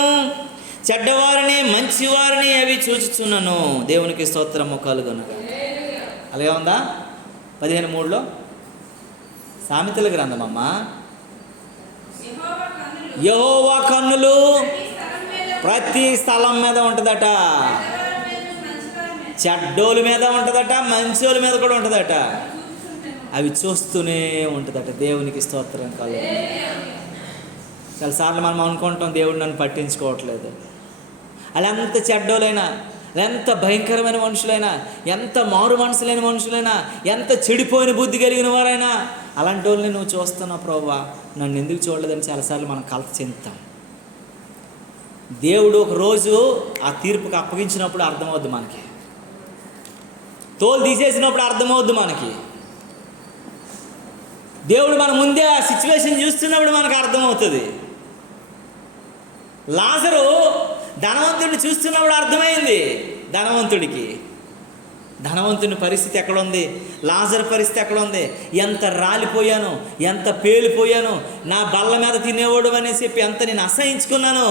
చెడ్డవారిని మంచివారిని అవి చూచుచున్నను. దేవునికి స్తోత్రము కలుగును. అలాగే ఉందా? 15:3 సామెతల గ్రంథం అమ్మ. యెహోవా కన్నులు ప్రతి స్థలం మీద ఉంటుందట, చెడ్డోళ్ళ మీద ఉంటుందట, మంచోళ్ళ మీద కూడా ఉంటుందట, అవి చూస్తూనే ఉంటుందట. దేవునికి స్తోత్రం కలుగు. చాలాసార్లు మనం అనుకుంటాం దేవుడు నన్ను పట్టించుకోవట్లేదు. అలా ఎంత చెడ్డోలైనా, ఎంత భయంకరమైన మనుషులైనా, ఎంత మారు మనసులైన మనుషులైనా, ఎంత చెడిపోయిన బుద్ధి కలిగిన వారైనా, అలాంటి వాళ్ళని నువ్వు చూస్తున్నావు ప్రభువా, నన్ను ఎందుకు చూడలేదని చాలాసార్లు మనం కలత చెందుతాం. దేవుడు ఒక రోజు ఆ తీర్పుకి అప్పగించినప్పుడు అర్థమవుద్ది మనకి, తోలు తీసేసినప్పుడు అర్థమవుద్ది మనకి, దేవుడు మన ముందే ఆ సిచ్యువేషన్ చూస్తున్నప్పుడు మనకు అర్థమవుతుంది. లాజరు ధనవంతుడిని చూస్తున్నప్పుడు అర్థమైంది ధనవంతుని పరిస్థితి ఎక్కడ ఉంది, లాజరు పరిస్థితి ఎక్కడ ఉంది, ఎంత రాలిపోయాను, ఎంత పేలిపోయాను, నా బల్ల మీద తినేవాడు అని చెప్పి ఎంత నేను అసహించుకున్నాను,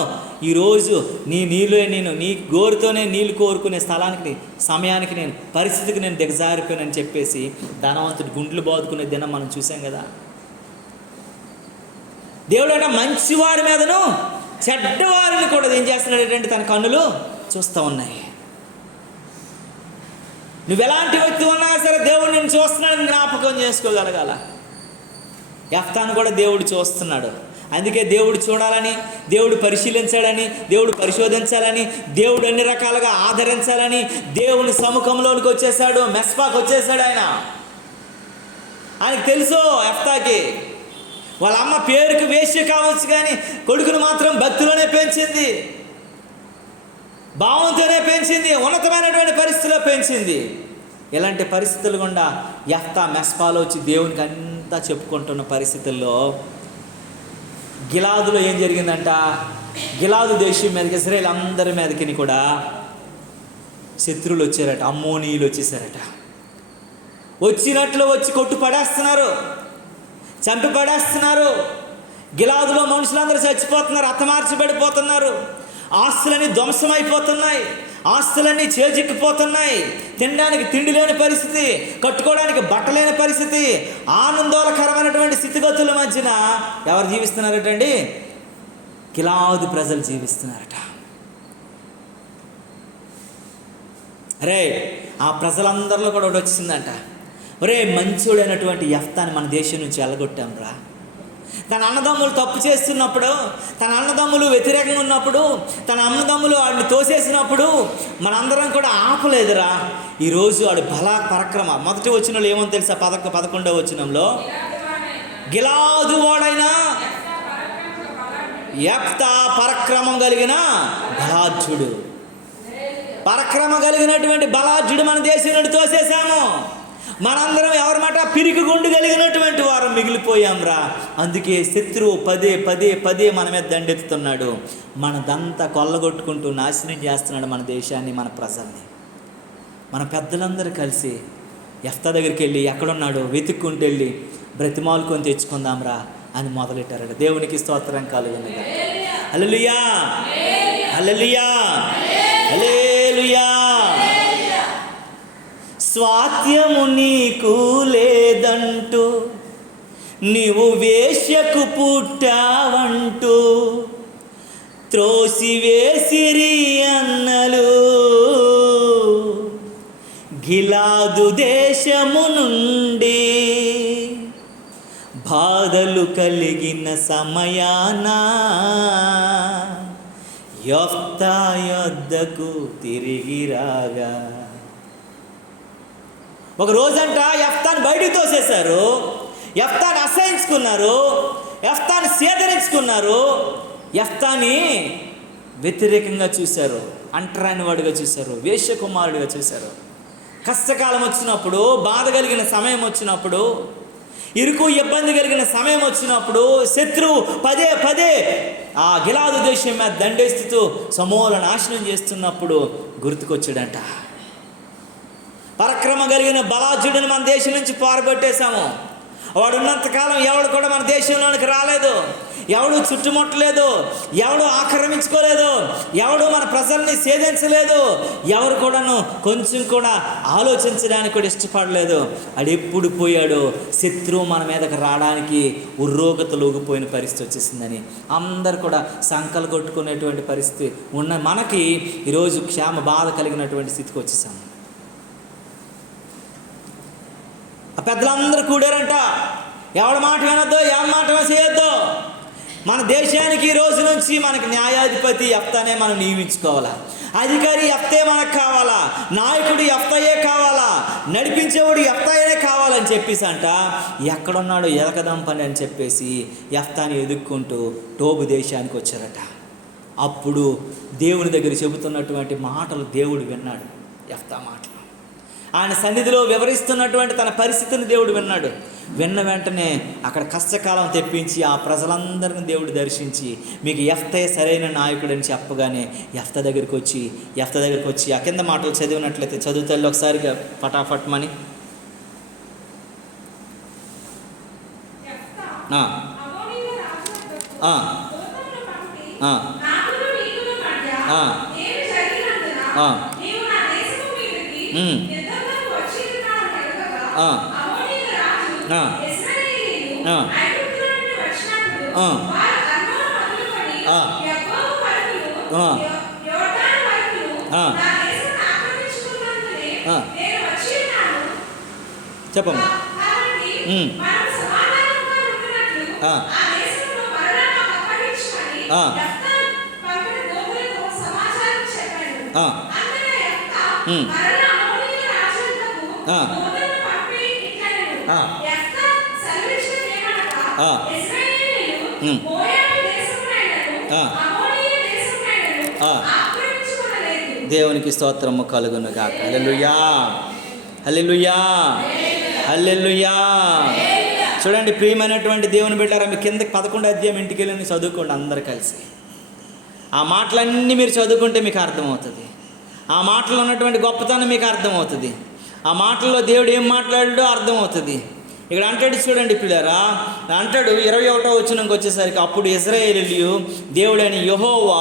ఈరోజు నీ గోరుతోనే నీళ్ళు కోరుకునే స్థలానికి, సమయానికి, నేను పరిస్థితికి నేను దిగజారిపోయానని చెప్పేసి ధనవంతుడి గుండ్లు బాదుకునే దినం మనం చూసాం కదా. దేవుడు అంటే మంచివారి మీదను చెడ్డవారిని కూడా ఏం చేస్తున్నాడంటే తన కన్నులు చూస్తూ ఉన్నాయి. నువ్వు ఎలాంటి వ్యక్తి ఉన్నా సరే దేవుడు నేను చూస్తున్నాడని జ్ఞాపకం చేసుకోగలగాల. యెఫ్తాను కూడా దేవుడు చూస్తున్నాడు. అందుకే దేవుడు చూడాలని, దేవుడు పరిశీలించాలని, దేవుడు పరిశోధించాలని, దేవుడు అన్ని రకాలుగా ఆదరించాలని దేవుని సముఖంలోనికి వచ్చేసాడు. మెస్పాకు వచ్చేసాడు. ఆయనకు తెలుసు యెఫ్తాకి వాళ్ళ అమ్మ పేరుకు వేశ్య కావచ్చు, కానీ కొడుకును మాత్రం భక్తిలోనే పెంచింది, భావంతోనే పెంచింది, ఉన్నతమైనటువంటి పరిస్థితిలో పెంచింది. ఇలాంటి పరిస్థితులు గుండా యెఫ్తా మెస్పాలో వచ్చి దేవునికి అంతా చెప్పుకుంటున్న పరిస్థితుల్లో గిలాదులో ఏం జరిగిందంట, గిలాదు దేశం మీదకి ఇశ్రాయేల్ అందరి మీదకి కూడా శత్రువులు వచ్చారట, అమ్మోనీయులు వచ్చేసారట. వచ్చినట్లు వచ్చి కొట్టు పడేస్తున్నారు, చంపి పడేస్తున్నారు. గిలాదులో మనుషులందరూ చచ్చిపోతున్నారు, హతమార్చబడిపోతున్నారు. ఆస్తులన్నీ ధ్వంసమైపోతున్నాయి, ఆస్తులన్నీ చేజిక్కిపోతున్నాయి. తినడానికి తిండి లేని పరిస్థితి, కట్టుకోవడానికి బట్ట లేని పరిస్థితి, ఆనందోళకరమైనటువంటి స్థితిగతుల మధ్యన ఎవరు జీవిస్తున్నారటండి? గిలాదు ప్రజలు జీవిస్తున్నారట. అరే ఆ ప్రజలందరిలో కూడా ఒకటి వచ్చిందంట, ఒరే మంచోడైనటువంటి యెఫ్తాని మన దేశం నుంచి వెళ్ళగొట్టాం రా. తన అన్నదమ్ములు తప్పు చేస్తున్నప్పుడు, తన అన్నదమ్ములు వ్యతిరేకంగా ఉన్నప్పుడు, తన అన్నదమ్ములు వాడిని తోసేసినప్పుడు మనందరం కూడా ఆపలేదురా. ఈరోజు వాడు బల పరక్రమ. మొదటి వచనంలో ఏమో తెలుసా? 11వ వచనంలో గిలాదు వాడైనా యెఫ్తా పరక్రమం కలిగిన బలాఢ్యుడు, పరక్రమం కలిగినటువంటి బలాఢ్యుడు మన దేశం నుండి తోసేసాము. మనందరం ఎవరి మాట? పిరికి గుండు కలిగినటువంటి వారు మిగిలిపోయాం రా. అందుకే శత్రువు పదే పదే పదే మన మీద దండెత్తుతున్నాడు, మనదంతా కొల్లగొట్టుకుంటూ నాశనం చేస్తున్నాడు మన దేశాన్ని, మన ప్రజల్ని. మన పెద్దలందరూ కలిసి యెఫ్తా దగ్గరికి వెళ్ళి ఎక్కడున్నాడో వెతుక్కుంటూ వెళ్ళి బ్రతిమాలుకొని తెచ్చుకుందాం రా అని మొదలెట్టారట. దేవునికి స్తోత్రం కలుగును గాక. హల్లెలూయా, హల్లెలూయా, హల్లెలూయా. స్వాస్థ్యము నీకు లేదంటూ, నీవు వేశ్యకు పుట్టావంటూ త్రోసివేసిరి అన్నలు. గిలాదు దేశము నుండి బాధలు కలిగిన సమయాన యెఫ్తా యొద్దకు తిరిగి రాగా. ఒక రోజంట యెఫ్తాని బయటికి తోసేశారు, యెఫ్తాని అసహించుకున్నారు, యెఫ్తాని సేదరించుకున్నారు, యెఫ్తాని వ్యతిరేకంగా చూశారు, అంటరాని వాడిగా చూశారు, వేశ్య కుమారుడిగా చూశారు. కష్టకాలం వచ్చినప్పుడు, బాధ కలిగిన సమయం వచ్చినప్పుడు, ఇరుకు ఇబ్బంది కలిగిన సమయం వచ్చినప్పుడు శత్రువు పదే పదే ఆ గిలాదు దేశం మీద దండెస్తుతూ సమూల నాశనం చేస్తున్నప్పుడు గుర్తుకొచ్చాడంట. పరక్రమ కలిగిన బలాఢ్యుడిని మన దేశం నుంచి పారబట్టేశాము. వాడు ఉన్నంతకాలం ఎవడు కూడా మన దేశంలోనికి రాలేదు, ఎవడు చుట్టుముట్టలేదు, ఎవడు ఆక్రమించుకోలేదు, ఎవడు మన ప్రజల్ని సేధించలేదు, ఎవరు కూడాను కొంచెం కూడా ఆలోచించడానికి కూడా ఇష్టపడలేదు. అది ఎప్పుడు పోయాడో శత్రువు మన మీదకి రావడానికి ఉర్రోగతలోగిపోయిన పరిస్థితి వచ్చేసిందని అందరు కూడా సంకలు కొట్టుకునేటువంటి పరిస్థితి ఉన్న మనకి ఈరోజు క్షేమ బాధ కలిగినటువంటి స్థితికి వచ్చేసాము. ఆ పెద్దలందరూ కూడారంట, ఎవడి మాట వినొద్దు, ఎవరి మాట చేయొద్దు. మన దేశానికి ఈ రోజు నుంచి మనకి న్యాయాధిపతి యెఫ్తానే మనం నియమించుకోవాలా, అధికారి యెఫ్తే మనకు కావాలా, నాయకుడు యెఫ్తాయే కావాలా, నడిపించేవాడు యెఫ్తాయే కావాలని చెప్పేసి అంట ఎక్కడున్నాడో ఎలకదాం పని అని చెప్పేసి యెఫ్తాని ఎదుక్కుంటూ టోబు దేశానికి వచ్చారట. అప్పుడు దేవుని దగ్గర చెబుతున్నటువంటి మాటలు దేవుడు విన్నాడు. యెఫ్తా మాటలు ఆయన సన్నిధిలో వివరిస్తున్నటువంటి తన పరిస్థితిని దేవుడు విన్నాడు. విన్న వెంటనే అక్కడ కష్టకాలం తెప్పించి ఆ ప్రజలందరిని దేవుడు దర్శించి మీకు యెఫ్తా సరైన నాయకుడు అని చెప్పగానే యెఫ్తా దగ్గరికి వచ్చి ఆ కింద మాటలు చదివినట్లయితే చదువుతాళ్ళు ఒకసారిగా పటాఫట్మని. చెప్పమ్మా. దేవునికి స్తోత్రము కలుగును గాక. హల్లెలూయా, హల్లెలూయా, హల్లెలూయా. చూడండి ప్రియమైనటువంటి దేవుని బిడ్డలారా, మీ కిందకి 11వ అధ్యాయం ఇంటికి వెళ్ళి చదువుకోండి అందరు కలిసి. ఆ మాటలన్నీ మీరు చదువుకుంటే మీకు అర్థమవుతుంది. ఆ మాటలో ఉన్నటువంటి గొప్పతనం మీకు అర్థమవుతుంది. ఆ మాటల్లో దేవుడు ఏం మాట్లాడాడో అర్థమవుతుంది. ఇక్కడ అంటాడు చూడండి పిల్లరా, అంటాడు 21వ వచనంకి వచ్చేసరికి, అప్పుడు ఇశ్రాయేలీయులు దేవుడైన యెహోవా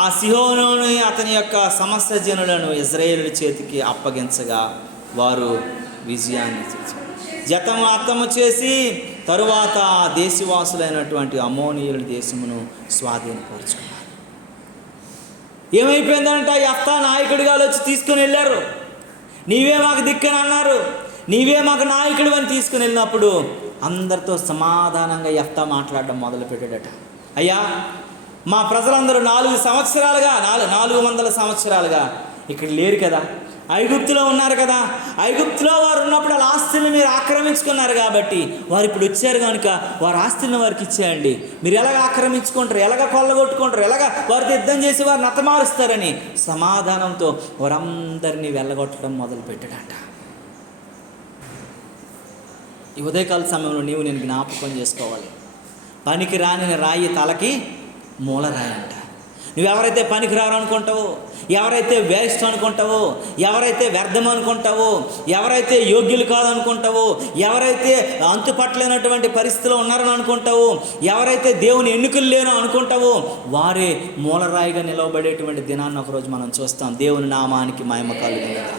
ఆ సీహోనుని అతని యొక్క సమస్త జనులను ఇశ్రాయేలు చేతికి అప్పగించగా వారు విజయాన్ని జతము చేసి తరువాత ఆ దేశవాసులైనటువంటి అమ్మోనీయుల దేశమును స్వాధీనపరుచుకున్నారు. ఏమైపోయిందంట, యెఫ్తా నాయకుడిగా వచ్చి తీసుకుని వెళ్ళారు. నీవే మాకు దిక్కని అన్నారు, నీవే మాకు నాయకుడు అని తీసుకుని వెళ్ళినప్పుడు అందరితో సమాధానంగా యెఫ్తా మాట్లాడడం మొదలుపెట్టాడట. అయ్యా, మా ప్రజలందరూ 400 సంవత్సరాలుగా ఇక్కడ లేరు కదా, ఐగుప్తులో ఉన్నారు కదా, ఐగుప్తులో వారు ఉన్నప్పుడు వాళ్ళ ఆస్తుల్ని మీరు ఆక్రమించుకున్నారు కాబట్టి వారు ఇప్పుడు వచ్చారు కనుక వారి ఆస్తుల్ని వారికి ఇచ్చేయండి. మీరు ఎలాగ ఆక్రమించుకుంటారు, ఎలాగ కొల్లగొట్టుకుంటారు, ఎలాగ వారితో యుద్ధం చేసి వారిని నతమారుస్తారని సమాధానంతో వారందరినీ వెళ్ళగొట్టడం మొదలుపెట్టాడంట. ఈ ఉదయకాల సమయంలో నేను జ్ఞాపకం చేసుకోవాలి, పనికి రాని రాయి తలకి మూల రాయి అంట. నువ్వెవరైతే పనికి రారు అనుకుంటావో, ఎవరైతే వేస్ట్ అనుకుంటావో, ఎవరైతే వ్యర్థం అనుకుంటావో, ఎవరైతే యోగ్యులు కాదనుకుంటావో, ఎవరైతే అంతుపట్టలేనటువంటి పరిస్థితిలో ఉన్నారని అనుకుంటావో, ఎవరైతే దేవుని ఎన్నికలు లేనో అనుకుంటావో, వారే మూలరాయిగా నిలవబడేటువంటి దినాన్ని ఒకరోజు మనం చూస్తాం. దేవుని నామానికి మహిమ కలుగును గాక.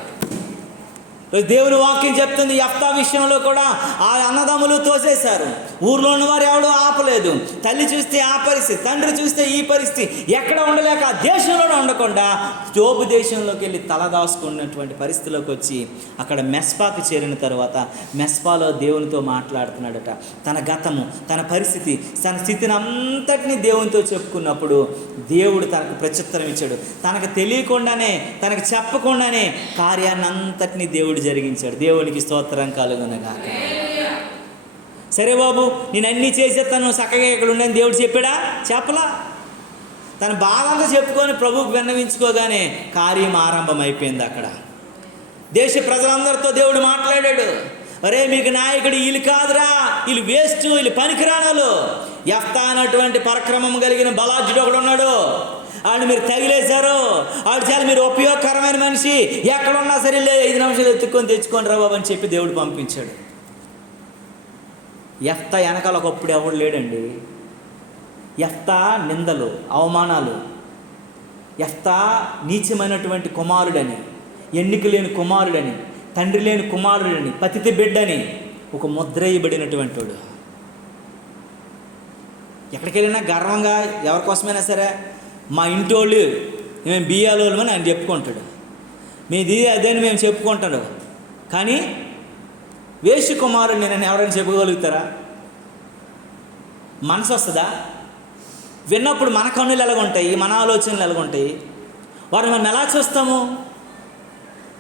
దేవుని వాక్యం చెప్తుంది, యెఫ్తా విషయంలో కూడా ఆ అన్నదమ్ములు తోసేశారు. ఊర్లో ఉన్నవారు ఎవడో ఆపలేదు. తల్లి చూస్తే ఆ పరిస్థితి, తండ్రి చూస్తే ఈ పరిస్థితి, ఎక్కడ ఉండలేక ఆ దేశంలోనే ఉండకుండా జోబు దేశంలోకి వెళ్ళి తలదాసుకున్నటువంటి పరిస్థితిలోకి వచ్చి అక్కడ మెస్పాకి చేరిన తర్వాత మెస్పాలో దేవునితో మాట్లాడుతున్నాడట. తన గతము, తన పరిస్థితి, తన స్థితిని అంతటినీ దేవునితో చెప్పుకున్నప్పుడు దేవుడు తనకు ప్రత్యుత్తరం ఇచ్చాడు. తనకు తెలియకుండానే, తనకు చెప్పకుండానే కార్యాన్ని అంతటినీ దేవుడు జరిగించాడు. దేవునికి స్తోత్రం కలుగునుగాక. సరే బాబు, నేను అన్నీ చేసేస్తాను, చక్కగా ఇక్కడ ఉండని దేవుడు చెప్పాడా? చెప్పలా. తన బాధంతా చెప్పుకొని ప్రభువుకు విన్నవించుకోగానే కార్యం ఆరంభమైపోయింది. అక్కడ దేశ ప్రజలందరితో దేవుడు మాట్లాడాడు. అరే, మీకు నాయకుడు వీళ్ళు కాదురా, వీళ్ళు వేస్ట్, వీళ్ళు పనికిరానాలు. యెఫ్తా అన్నటువంటి పరాక్రమం కలిగిన బలాఢ్యుడు ఒకడు ఉన్నాడు, ఆడు మీరు తగిలేశారు, ఆడు చాలా మీరు ఉపయోగకరమైన మనిషి, ఎక్కడున్నా సరే 5 నిమిషాలు ఎత్తుక్కొని తెచ్చుకొని రా బాబు అని చెప్పి దేవుడు పంపించాడు. యెఫ్తా వెనకాల ఒకప్పుడు ఎవడు లేడండి. యెఫ్తా నిందలు, అవమానాలు, యెఫ్తా నీచమైనటువంటి కుమారుడని, ఎన్నిక లేని కుమారుడని, తండ్రి లేని కుమారుడని, పతిత బిడ్డని ఒక ముద్ర వేయబడినటువంటి వాడు. ఎక్కడికి వెళ్ళినా గర్వంగా ఎవరికోసమైనా సరే మా ఇంటి వాళ్ళు మేము బియ్యాలోళ్ళు అని ఆయన చెప్పుకుంటాడు, మీది అదేని మేము చెప్పుకుంటాడు. కానీ వేష కుమారుడు నేను ఎవరైనా చెప్పుకోగలుగుతారా? మనసు వస్తుందా? విన్నప్పుడు మన కన్నులు ఎలాగుంటాయి, మన ఆలోచనలు ఎలాగుంటాయి, వారిని మనం ఎలా చూస్తాము?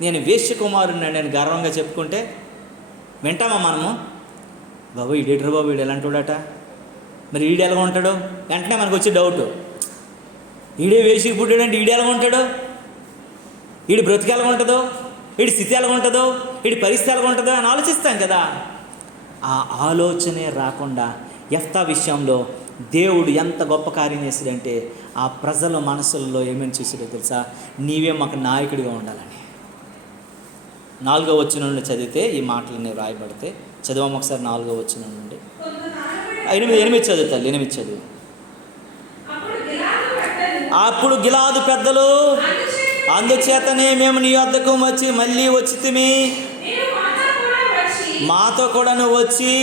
నేను వేష్య కుమారుడిని నేను గర్వంగా చెప్పుకుంటే వింటామా మనము? బాబు ఈడేటరు బాబు, వీడు ఎలాంటి వాడట, మరి ఈడు ఎలాగ ఉంటాడు? వెంటనే మనకు వచ్చే డౌట్, ఈడే వేషికి పుట్టాడంటే ఈడు ఎలాగ ఉంటాడు, ఈడు బ్రతికి ఎలాగ ఉంటుందో, ఈడి స్థితి ఎలాగ ఉంటుందో, ఈడి పరిస్థితి ఎలాగ ఉంటుందో అని ఆలోచిస్తాం కదా. ఆ ఆలోచనే రాకుండా యెఫ్తా విషయంలో దేవుడు ఎంత గొప్ప కార్యం చేశాడంటే ఆ ప్రజల మనసుల్లో ఏమేమి చూసాడో తెలుసా? నీవే మాకు నాయకుడిగా ఉండాలని. 4వ వచనం నుండి చదివితే ఈ మాటలన్నీ రాయబడితే, చదివాము ఒకసారి 4వ వచనం నుండి. 8 చదువుతారు, 8 చదువు. అప్పుడు గిలాదు పెద్దలు, అందుచేతనే మేము నీ వద్దకు వచ్చి మళ్ళీ వచ్చితిమి, మాతో కూడా నువ్వు వచ్చి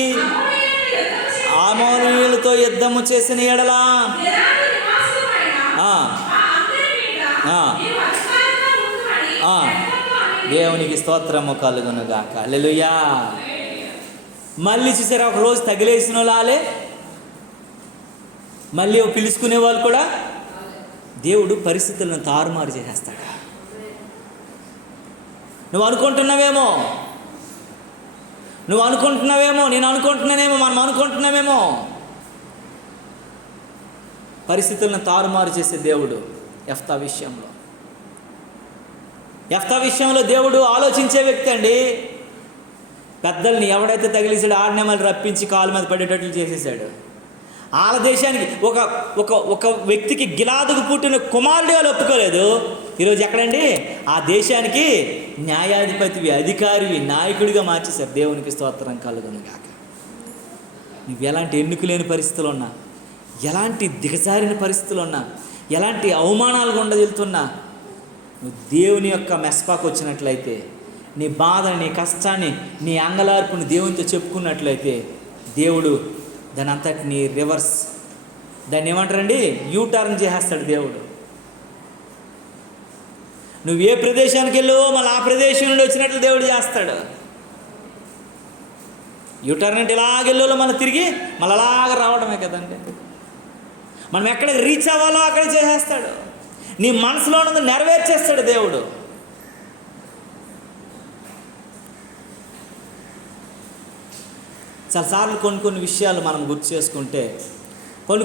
అమోనీయులతో యుద్ధము చేసిన ఎడలా దేవునికి స్తోత్రము కలుగునుగాక. హల్లెలూయా. మళ్ళీ చూసారా, ఒక రోజు తగిలేసిన వాళ్ళే, మళ్ళీ పిలుచుకునే వాళ్ళు కూడా దేవుడు పరిస్థితులను తారుమారు చేసేస్తాడు. నువ్వు అనుకుంటున్నావేమో, నేను అనుకుంటున్నానేమో, మనం అనుకుంటున్నామేమో పరిస్థితులను తారుమారు చేసే దేవుడు యెఫ్తా విషయంలో దేవుడు ఆలోచించే వ్యక్తి అండి. పెద్దల్ని ఎవడైతే తగిలిసాడో ఆడనే మళ్ళీ రప్పించి కాలు మీద పడేటట్లు చేసేసాడు. వాళ్ళ దేశానికి ఒక ఒక ఒక వ్యక్తికి గిలాదుకు పుట్టిన కుమారుడు వాళ్ళు ఒప్పుకోలేదు. ఈరోజు ఎక్కడండి ఆ దేశానికి న్యాయాధిపతివి, అధికారివి, నాయకుడిగా మార్చేశారు. దేవునికి స్తోత్రం కలుగును గాక. నువ్వు ఎలాంటి ఎన్నికలేని పరిస్థితులు ఉన్నా, ఎలాంటి దిగజారిన పరిస్థితులు ఉన్నా, ఎలాంటి అవమానాలు గుండా వెళ్తున్నా, నువ్వు దేవుని యొక్క మెస్పాకు వచ్చినట్లయితే, నీ బాధని, నీ కష్టాన్ని, నీ అంగలార్పుని దేవునితో చెప్పుకున్నట్లయితే దేవుడు దాని అంతటిని రివర్స్, దాన్ని ఏమంటారండి, యూటర్న్ చేసేస్తాడు దేవుడు. నువ్వు ఏ ప్రదేశానికి వెళ్ళావో మళ్ళీ ఆ ప్రదేశం నుండి వచ్చినట్లు దేవుడు చేస్తాడు. యూటర్న్ అంటే ఇలాగెళ్ళో మళ్ళీ తిరిగి మళ్ళీ అలాగ రావడమే కదండి. మనం ఎక్కడికి రీచ్ అవ్వాలో అక్కడ చేసేస్తాడు. నీ మనసులో ఉన్నది నెరవేర్చేస్తాడు దేవుడు. చాలాసార్లు కొన్ని విషయాలు మనం గుర్తు చేసుకుంటే,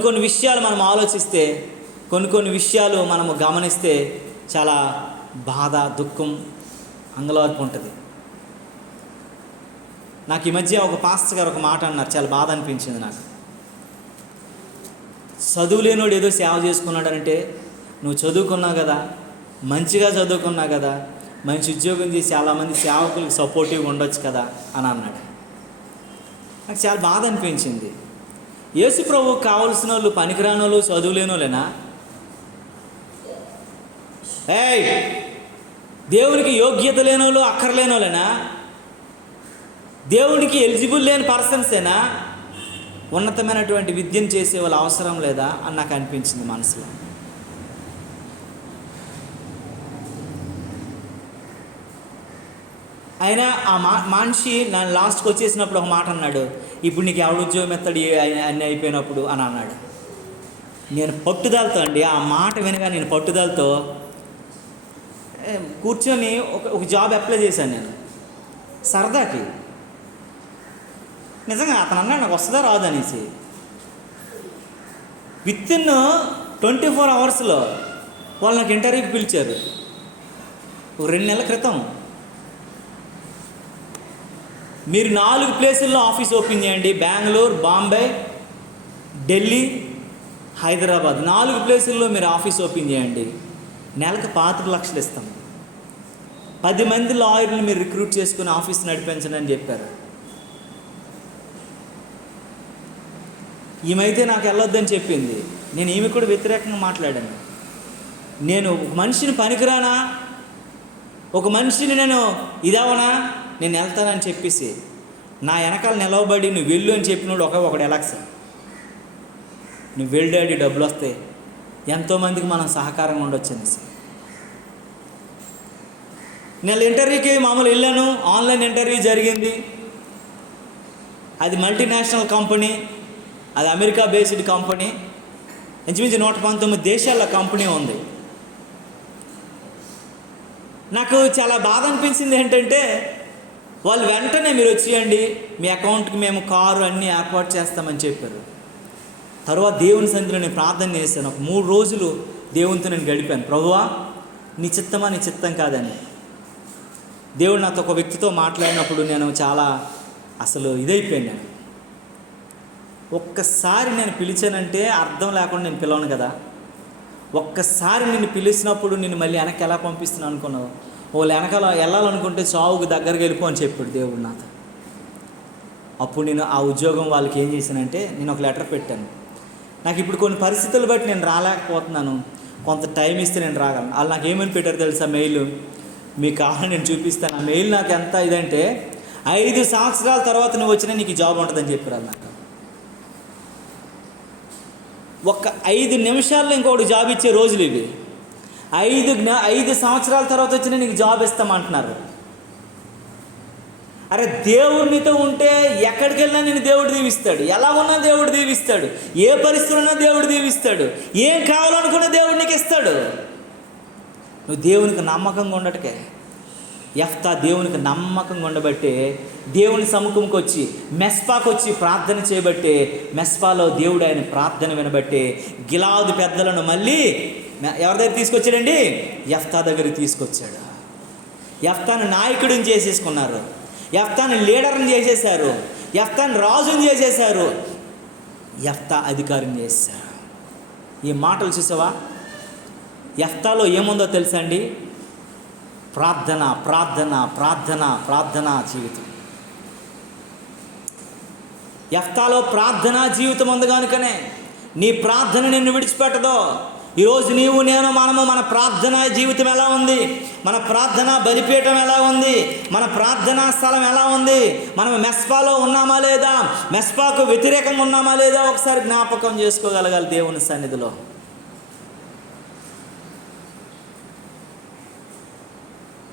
కొన్ని విషయాలు మనం ఆలోచిస్తే, కొన్ని విషయాలు మనము గమనిస్తే చాలా బాధ, దుఃఖం, అంగలార్పు ఉంటుంది. నాకు ఈ మధ్య ఒక పాస్టర్ గారు ఒక మాట అన్నారు, చాలా బాధ అనిపించింది నాకు. చదువులేనోడు ఏదో సేవ చేసుకున్నాడంటే, నువ్వు చదువుకున్నావు కదా, మంచిగా చదువుకున్నావు కదా, మంచి ఉద్యోగం చేసి చాలామంది సేవకులకు సపోర్టివ్గా ఉండొచ్చు కదా అని అన్నాడు. నాకు చాలా బాధ అనిపించింది. యేసు ప్రభువుకు కావలసిన వాళ్ళు పనికిరాని వాళ్ళు, చదువులేని వాళ్ళేనా? దేవునికి యోగ్యత లేని వాళ్ళు, అక్కర్లేని వాళ్ళేనా? దేవునికి ఎలిజిబుల్ లేని పర్సన్సేనా? ఉన్నతమైనటువంటి విద్యను చేసే వాళ్ళు అవసరం లేదా అని నాకు అనిపించింది మనసులో. అయినా ఆ మనిషి నా లాస్ట్కి వచ్చేసినప్పుడు ఒక మాట అన్నాడు, ఇప్పుడు నీకు ఎవడు ఉద్యోగం ఎత్తాడు అన్నీ అయిపోయినప్పుడు అని అన్నాడు. నేను పట్టుదలతో అండి ఆ మాట వినగా నేను పట్టుదలతో కూర్చొని ఒక జాబ్ అప్లై చేశాను నేను సరదాకి. నిజంగా అతను అన్నాడు నాకు వస్తుందా రాదు అనేసి. వితిన్ 24 అవర్స్లో వాళ్ళు నాకు ఇంటర్వ్యూకి పిలిచారు. 2 నెలల క్రితం. మీరు 4 ప్లేసుల్లో ఆఫీస్ ఓపెన్ చేయండి, బెంగళూరు, బాంబే, ఢిల్లీ, హైదరాబాద్ 4 ప్లేసుల్లో మీరు ఆఫీస్ ఓపెన్ చేయండి, నెలకు 25 లక్షలు ఇస్తాం, 10 మంది లాయర్లు మీరు రిక్రూట్ చేసుకుని ఆఫీస్ నడిపించండి అని చెప్పారు. ఈమెయితే నాకు వెళ్ళొద్దని చెప్పింది. నేను ఈమె కూడా వ్యతిరేకంగా మాట్లాడాను. నేను ఒక మనిషిని పనికిరానా, ఒక మనిషిని నేను ఇదవనా, నేను వెళ్తానని చెప్పేసి నా వెనకాల నిలవబడి నువ్వు వెళ్ళు అని చెప్పినోడు ఒకడు ఎలక్షన్. నువ్వు వెళ్ళాడి డబ్బులు వస్తాయి, ఎంతోమందికి మనం సహకారంగా ఉండొచ్చు అనేసి. నేను ఇంటర్వ్యూకి మామూలు వెళ్ళాను, ఆన్లైన్ ఇంటర్వ్యూ జరిగింది. అది మల్టీనేషనల్ కంపెనీ, అది అమెరికా బేస్డ్ కంపెనీ, ఇంచుమించు 119 దేశాల కంపెనీ ఉంది. నాకు చాలా బాధ అనిపించింది ఏంటంటే, వాళ్ళు వెంటనే మీరు వచ్చేయండి, మీ అకౌంట్కి మేము కారు అన్నీ ఏర్పాటు చేస్తామని చెప్పారు. తర్వాత దేవుని సన్నిధిలో నేను ప్రార్థన చేశాను. ఒక 3 రోజులు దేవునితో నేను గడిపాను. ప్రభువా నీ చిత్తమా నీ చిత్తం కాదని. దేవుడు నాతో ఒక వ్యక్తితో మాట్లాడినప్పుడు నేను చాలా అసలు ఇదైపోయాను. నేను ఒక్కసారి నేను పిలిచానంటే అర్థం లేకుండా నేను పిలవను కదా. ఒక్కసారి నిన్ను పిలిచినప్పుడు నిన్ను మళ్ళీ వెనక్కి ఎలా పంపిస్తున్నాను అనుకున్నావు? వాళ్ళు వెనకాల వెళ్ళాలనుకుంటే చావుకు దగ్గరికి వెళ్ళిపో అని చెప్పాడు దేవుడు నాతో. అప్పుడు నేను ఆ ఉద్యోగం వాళ్ళకి ఏం చేశానంటే, నేను ఒక లెటర్ పెట్టాను. నాకు ఇప్పుడు కొన్ని పరిస్థితులు బట్టి నేను రాలేకపోతున్నాను, కొంత టైం ఇస్తే నేను రాగలను. వాళ్ళు నాకు ఏమని పెట్టారు తెలుసా మెయిల్? మీకు కావాలని నేను చూపిస్తాను. ఆ మెయిల్ నాకు ఎంత ఇదంటే, 5 సంవత్సరాల తర్వాత నువ్వు వచ్చినా నీకు జాబ్ ఉంటుందని చెప్పారు. అది నాకు ఒక 5 నిమిషాల్లో ఇంకొకటి జాబ్ ఇచ్చే రోజులు ఇవి. 5 సంవత్సరాల తర్వాత వచ్చినా నీకు జాబ్ ఇస్తామంటున్నారు. అరే దేవుడినితో ఉంటే ఎక్కడికి వెళ్ళినా నేను దేవుడు దీవిస్తాడు, ఎలా ఉన్నా దేవుడు దీవిస్తాడు, ఏ పరిస్థితి ఉన్నా దేవుడు దీవిస్తాడు, ఏం కావాలనుకున్నా దేవుడు నీకు ఇస్తాడు. నువ్వు దేవునికి నమ్మకంగా ఉండటకే. యెఫ్తా దేవునికి నమ్మకంగా ఉండబట్టే, దేవుని సముఖంకి వచ్చి మెస్పాకు వచ్చి ప్రార్థన చేయబట్టే, మెస్పాలో దేవుడు ఆయన ప్రార్థన వినబట్టే గిలాదు పెద్దలను మళ్ళీ ఎవరి దగ్గర తీసుకొచ్చాడండి? యెఫ్తా దగ్గరికి తీసుకొచ్చాడు. యెఫ్తాను నాయకుడిని చేసేసుకున్నారు, యెఫ్తాను లీడర్ని చేసేశారు, యెఫ్తాను రాజుని చేసేశారు, యెఫ్తా అధికారిని చేశారు. ఈ మాటలు చూసావా? యెఫ్తాలో ఏముందో తెలుసా అండి? ప్రార్థన ప్రార్థన ప్రార్థన ప్రార్థన జీవితం. యెఫ్తాలో ప్రార్థనా జీవితం ఉంది కనుకనే నీ ప్రార్థన నిన్ను విడిచిపెట్టదో. ఈరోజు నీవు నేను మనము మన ప్రార్థనా జీవితం ఎలా ఉంది? మన ప్రార్థనా బలిపీఠం ఎలా ఉంది? మన ప్రార్థనా స్థలం ఎలా ఉంది? మనం మెస్పాలో ఉన్నామా లేదా? మెస్పాకు వ్యతిరేకంగా ఉన్నామా లేదా? ఒకసారి జ్ఞాపకం చేసుకోగలగాలి దేవుని సన్నిధిలో.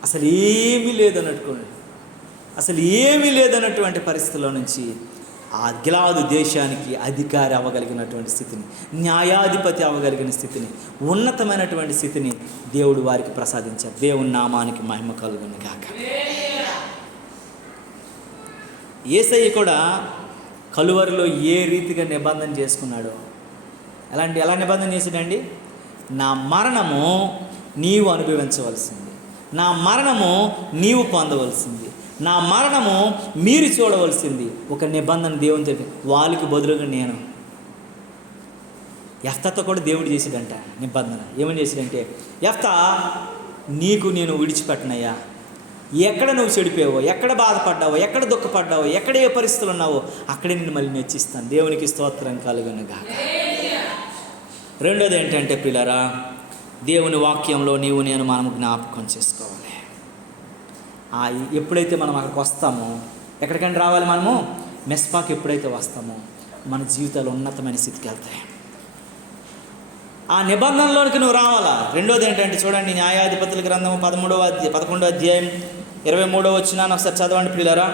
అసలు ఏమీ లేదన్నట్టుకోండి, అసలు ఏమీ లేదన్నటువంటి పరిస్థితుల్లో నుంచి ఆ గిలాదు దేశానికి అధికారి అవ్వగలిగినటువంటి స్థితిని, న్యాయాధిపతి అవ్వగలిగిన స్థితిని, ఉన్నతమైనటువంటి స్థితిని దేవుడు వారికి ప్రసాదించారు. దేవుని నామానికి మహిమ కలుగును గాక. యేసయ్య కూడా కలువరిలో ఏ రీతిగా నిబంధన చేసుకున్నాడో, ఎలా నిబంధన చేశాడండి? నా మరణము నీవు అనుభవించవలసింది, నా మరణము నీవు పొందవలసింది, నా మరణము మీరు చూడవలసింది. ఒక నిబంధన దేవుని తెలిపి వాళ్ళకి బదులుగా నేను. యెఫ్తాతో కూడా దేవుడు చేసాడంట నిబంధన. ఏమని చేసాడంటే, యెఫ్తా నీకు నేను విడిచిపెట్టనయ్యా, ఎక్కడ నువ్వు చెడిపోయావో, ఎక్కడ బాధపడ్డావో, ఎక్కడ దుఃఖపడ్డావో, ఎక్కడ ఏ పరిస్థితులు ఉన్నావో అక్కడే నిన్ను మళ్ళీ మెచ్చిస్తాను. దేవునికి స్తోత్రం కలుగునుగా. రెండోది ఏంటంటే ప్రియులారా, దేవుని వాక్యంలో నీవు నేను మనము జ్ఞాపకం చేసుకోవాలి. ఎప్పుడైతే మనం అక్కడికి వస్తామో, ఎక్కడికైనా రావాలి మనము, మెస్పాకి ఎప్పుడైతే వస్తామో మన జీవితాలు ఉన్నతమైన స్థితికి వెళ్తాయి. ఆ నిబంధనలోనికి నువ్వు రావాలా. రెండోది ఏంటంటే చూడండి, న్యాయాధిపతుల గ్రంథము 11వ అధ్యాయం 23వ వచనాన్ని ఒకసారి చదవండి ప్రియులారా.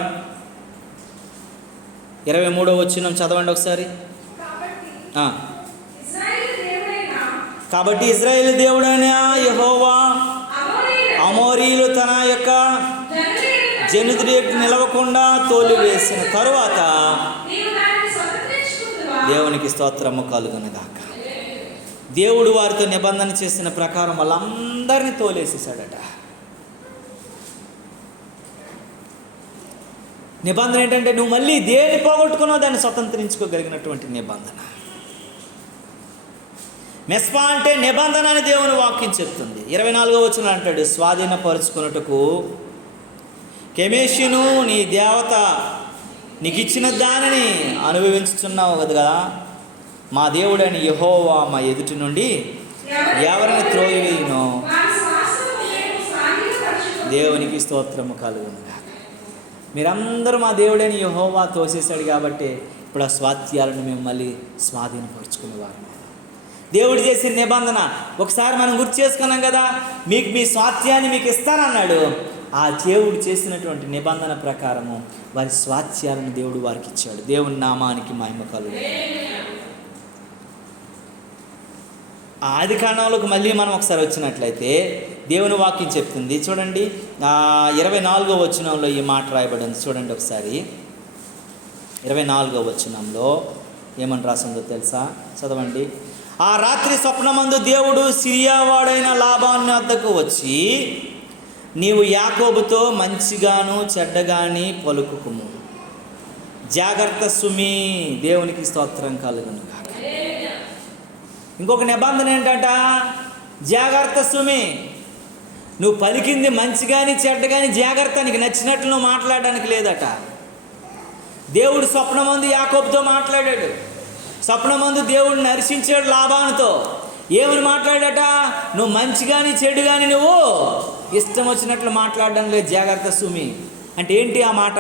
23వ వచనం చదవండి ఒకసారి. కాబట్టి ఇశ్రాయేలు దేవుడైన యెహోవా అమోరీలు తన యొక్క జనుదిరేటు నిలవకుండా తోలివేసిన తరువాత దేవునికి స్తోత్రము కలుగునుగాక. దేవుడు వారితో నిబంధన చేసిన ప్రకారం వాళ్ళందరినీ తోలేసేసాడట. నిబంధన ఏంటంటే నువ్వు మళ్ళీ దేని పోగొట్టుకున్నావు దాన్ని స్వతంత్రించుకోగలిగినటువంటి నిబంధన. మెస్పా అంటే నిబంధన అని దేవుని వాక్యం చెప్తుంది. 24వ వచనం అంటాడు, స్వాధీనపరుచుకున్నట్టుకు కెమేషును నీ దేవత నీకు ఇచ్చిన దానిని అనుభవించుచున్నావు కదా. మా దేవుడని యెహోవా మా ఎదుటి నుండి ఎవరిని త్రోయివేయునో దేవునికి స్తోత్రము కలుగును. మీరందరూ మా దేవుడని యెహోవా తోసేశాడు కాబట్టి ఇప్పుడు ఆ స్వాస్థ్యాలను మేము మళ్ళీ స్వాధీనపరుచుకునేవారు. దేవుడు చేసిన నిబంధన ఒకసారి మనం గుర్తు చేసుకున్నాం కదా, మీకు మీ స్వాస్థ్యాన్ని మీకు ఇస్తానన్నాడు. ఆ దేవుడు చేసినటువంటి నిబంధన ప్రకారము వారి స్వాస్థ్యాలను దేవుడు వారికి ఇచ్చాడు. దేవుని నామానికి మహిమ కలుగు. ఆ ఆది కాండంలోకి మళ్ళీ మనం ఒకసారి వచ్చినట్లయితే దేవుని వాక్యం చెప్తుంది చూడండి. 24వ వచనంలో ఈ మాట రాయబడింది చూడండి ఒకసారి. 24వ వచనంలో ఏమని రాసిందో తెలుసా? చదవండి. ఆ రాత్రి స్వప్నమందు దేవుడు సిరియావాడైన లాబాను వద్దకు వచ్చి, నీవు యాకోబుతో మంచిగాను చెడ్డగాని పలుకుకుము, జాగ్రత్త సుమి. దేవునికి స్తోత్రం కలుగును గాక. ఇంకొక నిబంధన ఏంటంట? జాగ్రత్త సుమి. నువ్వు పలికింది మంచి కానీ చెడ్డ కానీ జాగ్రత్త. నీకు నచ్చినట్లు నువ్వు మాట్లాడడానికి లేదట. దేవుడు స్వప్నమందు యాకోబుతో మాట్లాడాడు. స్వప్నమందు దేవుడు నరిశించాడు లాబానుతో. ఏమని మాట్లాడట? నువ్వు మంచి కానీ చెడు కానీ నువ్వు ఇష్టం వచ్చినట్లు మాట్లాడడం లేదు, జాగ్రత్త సుమి. అంటే ఏంటి ఆ మాట?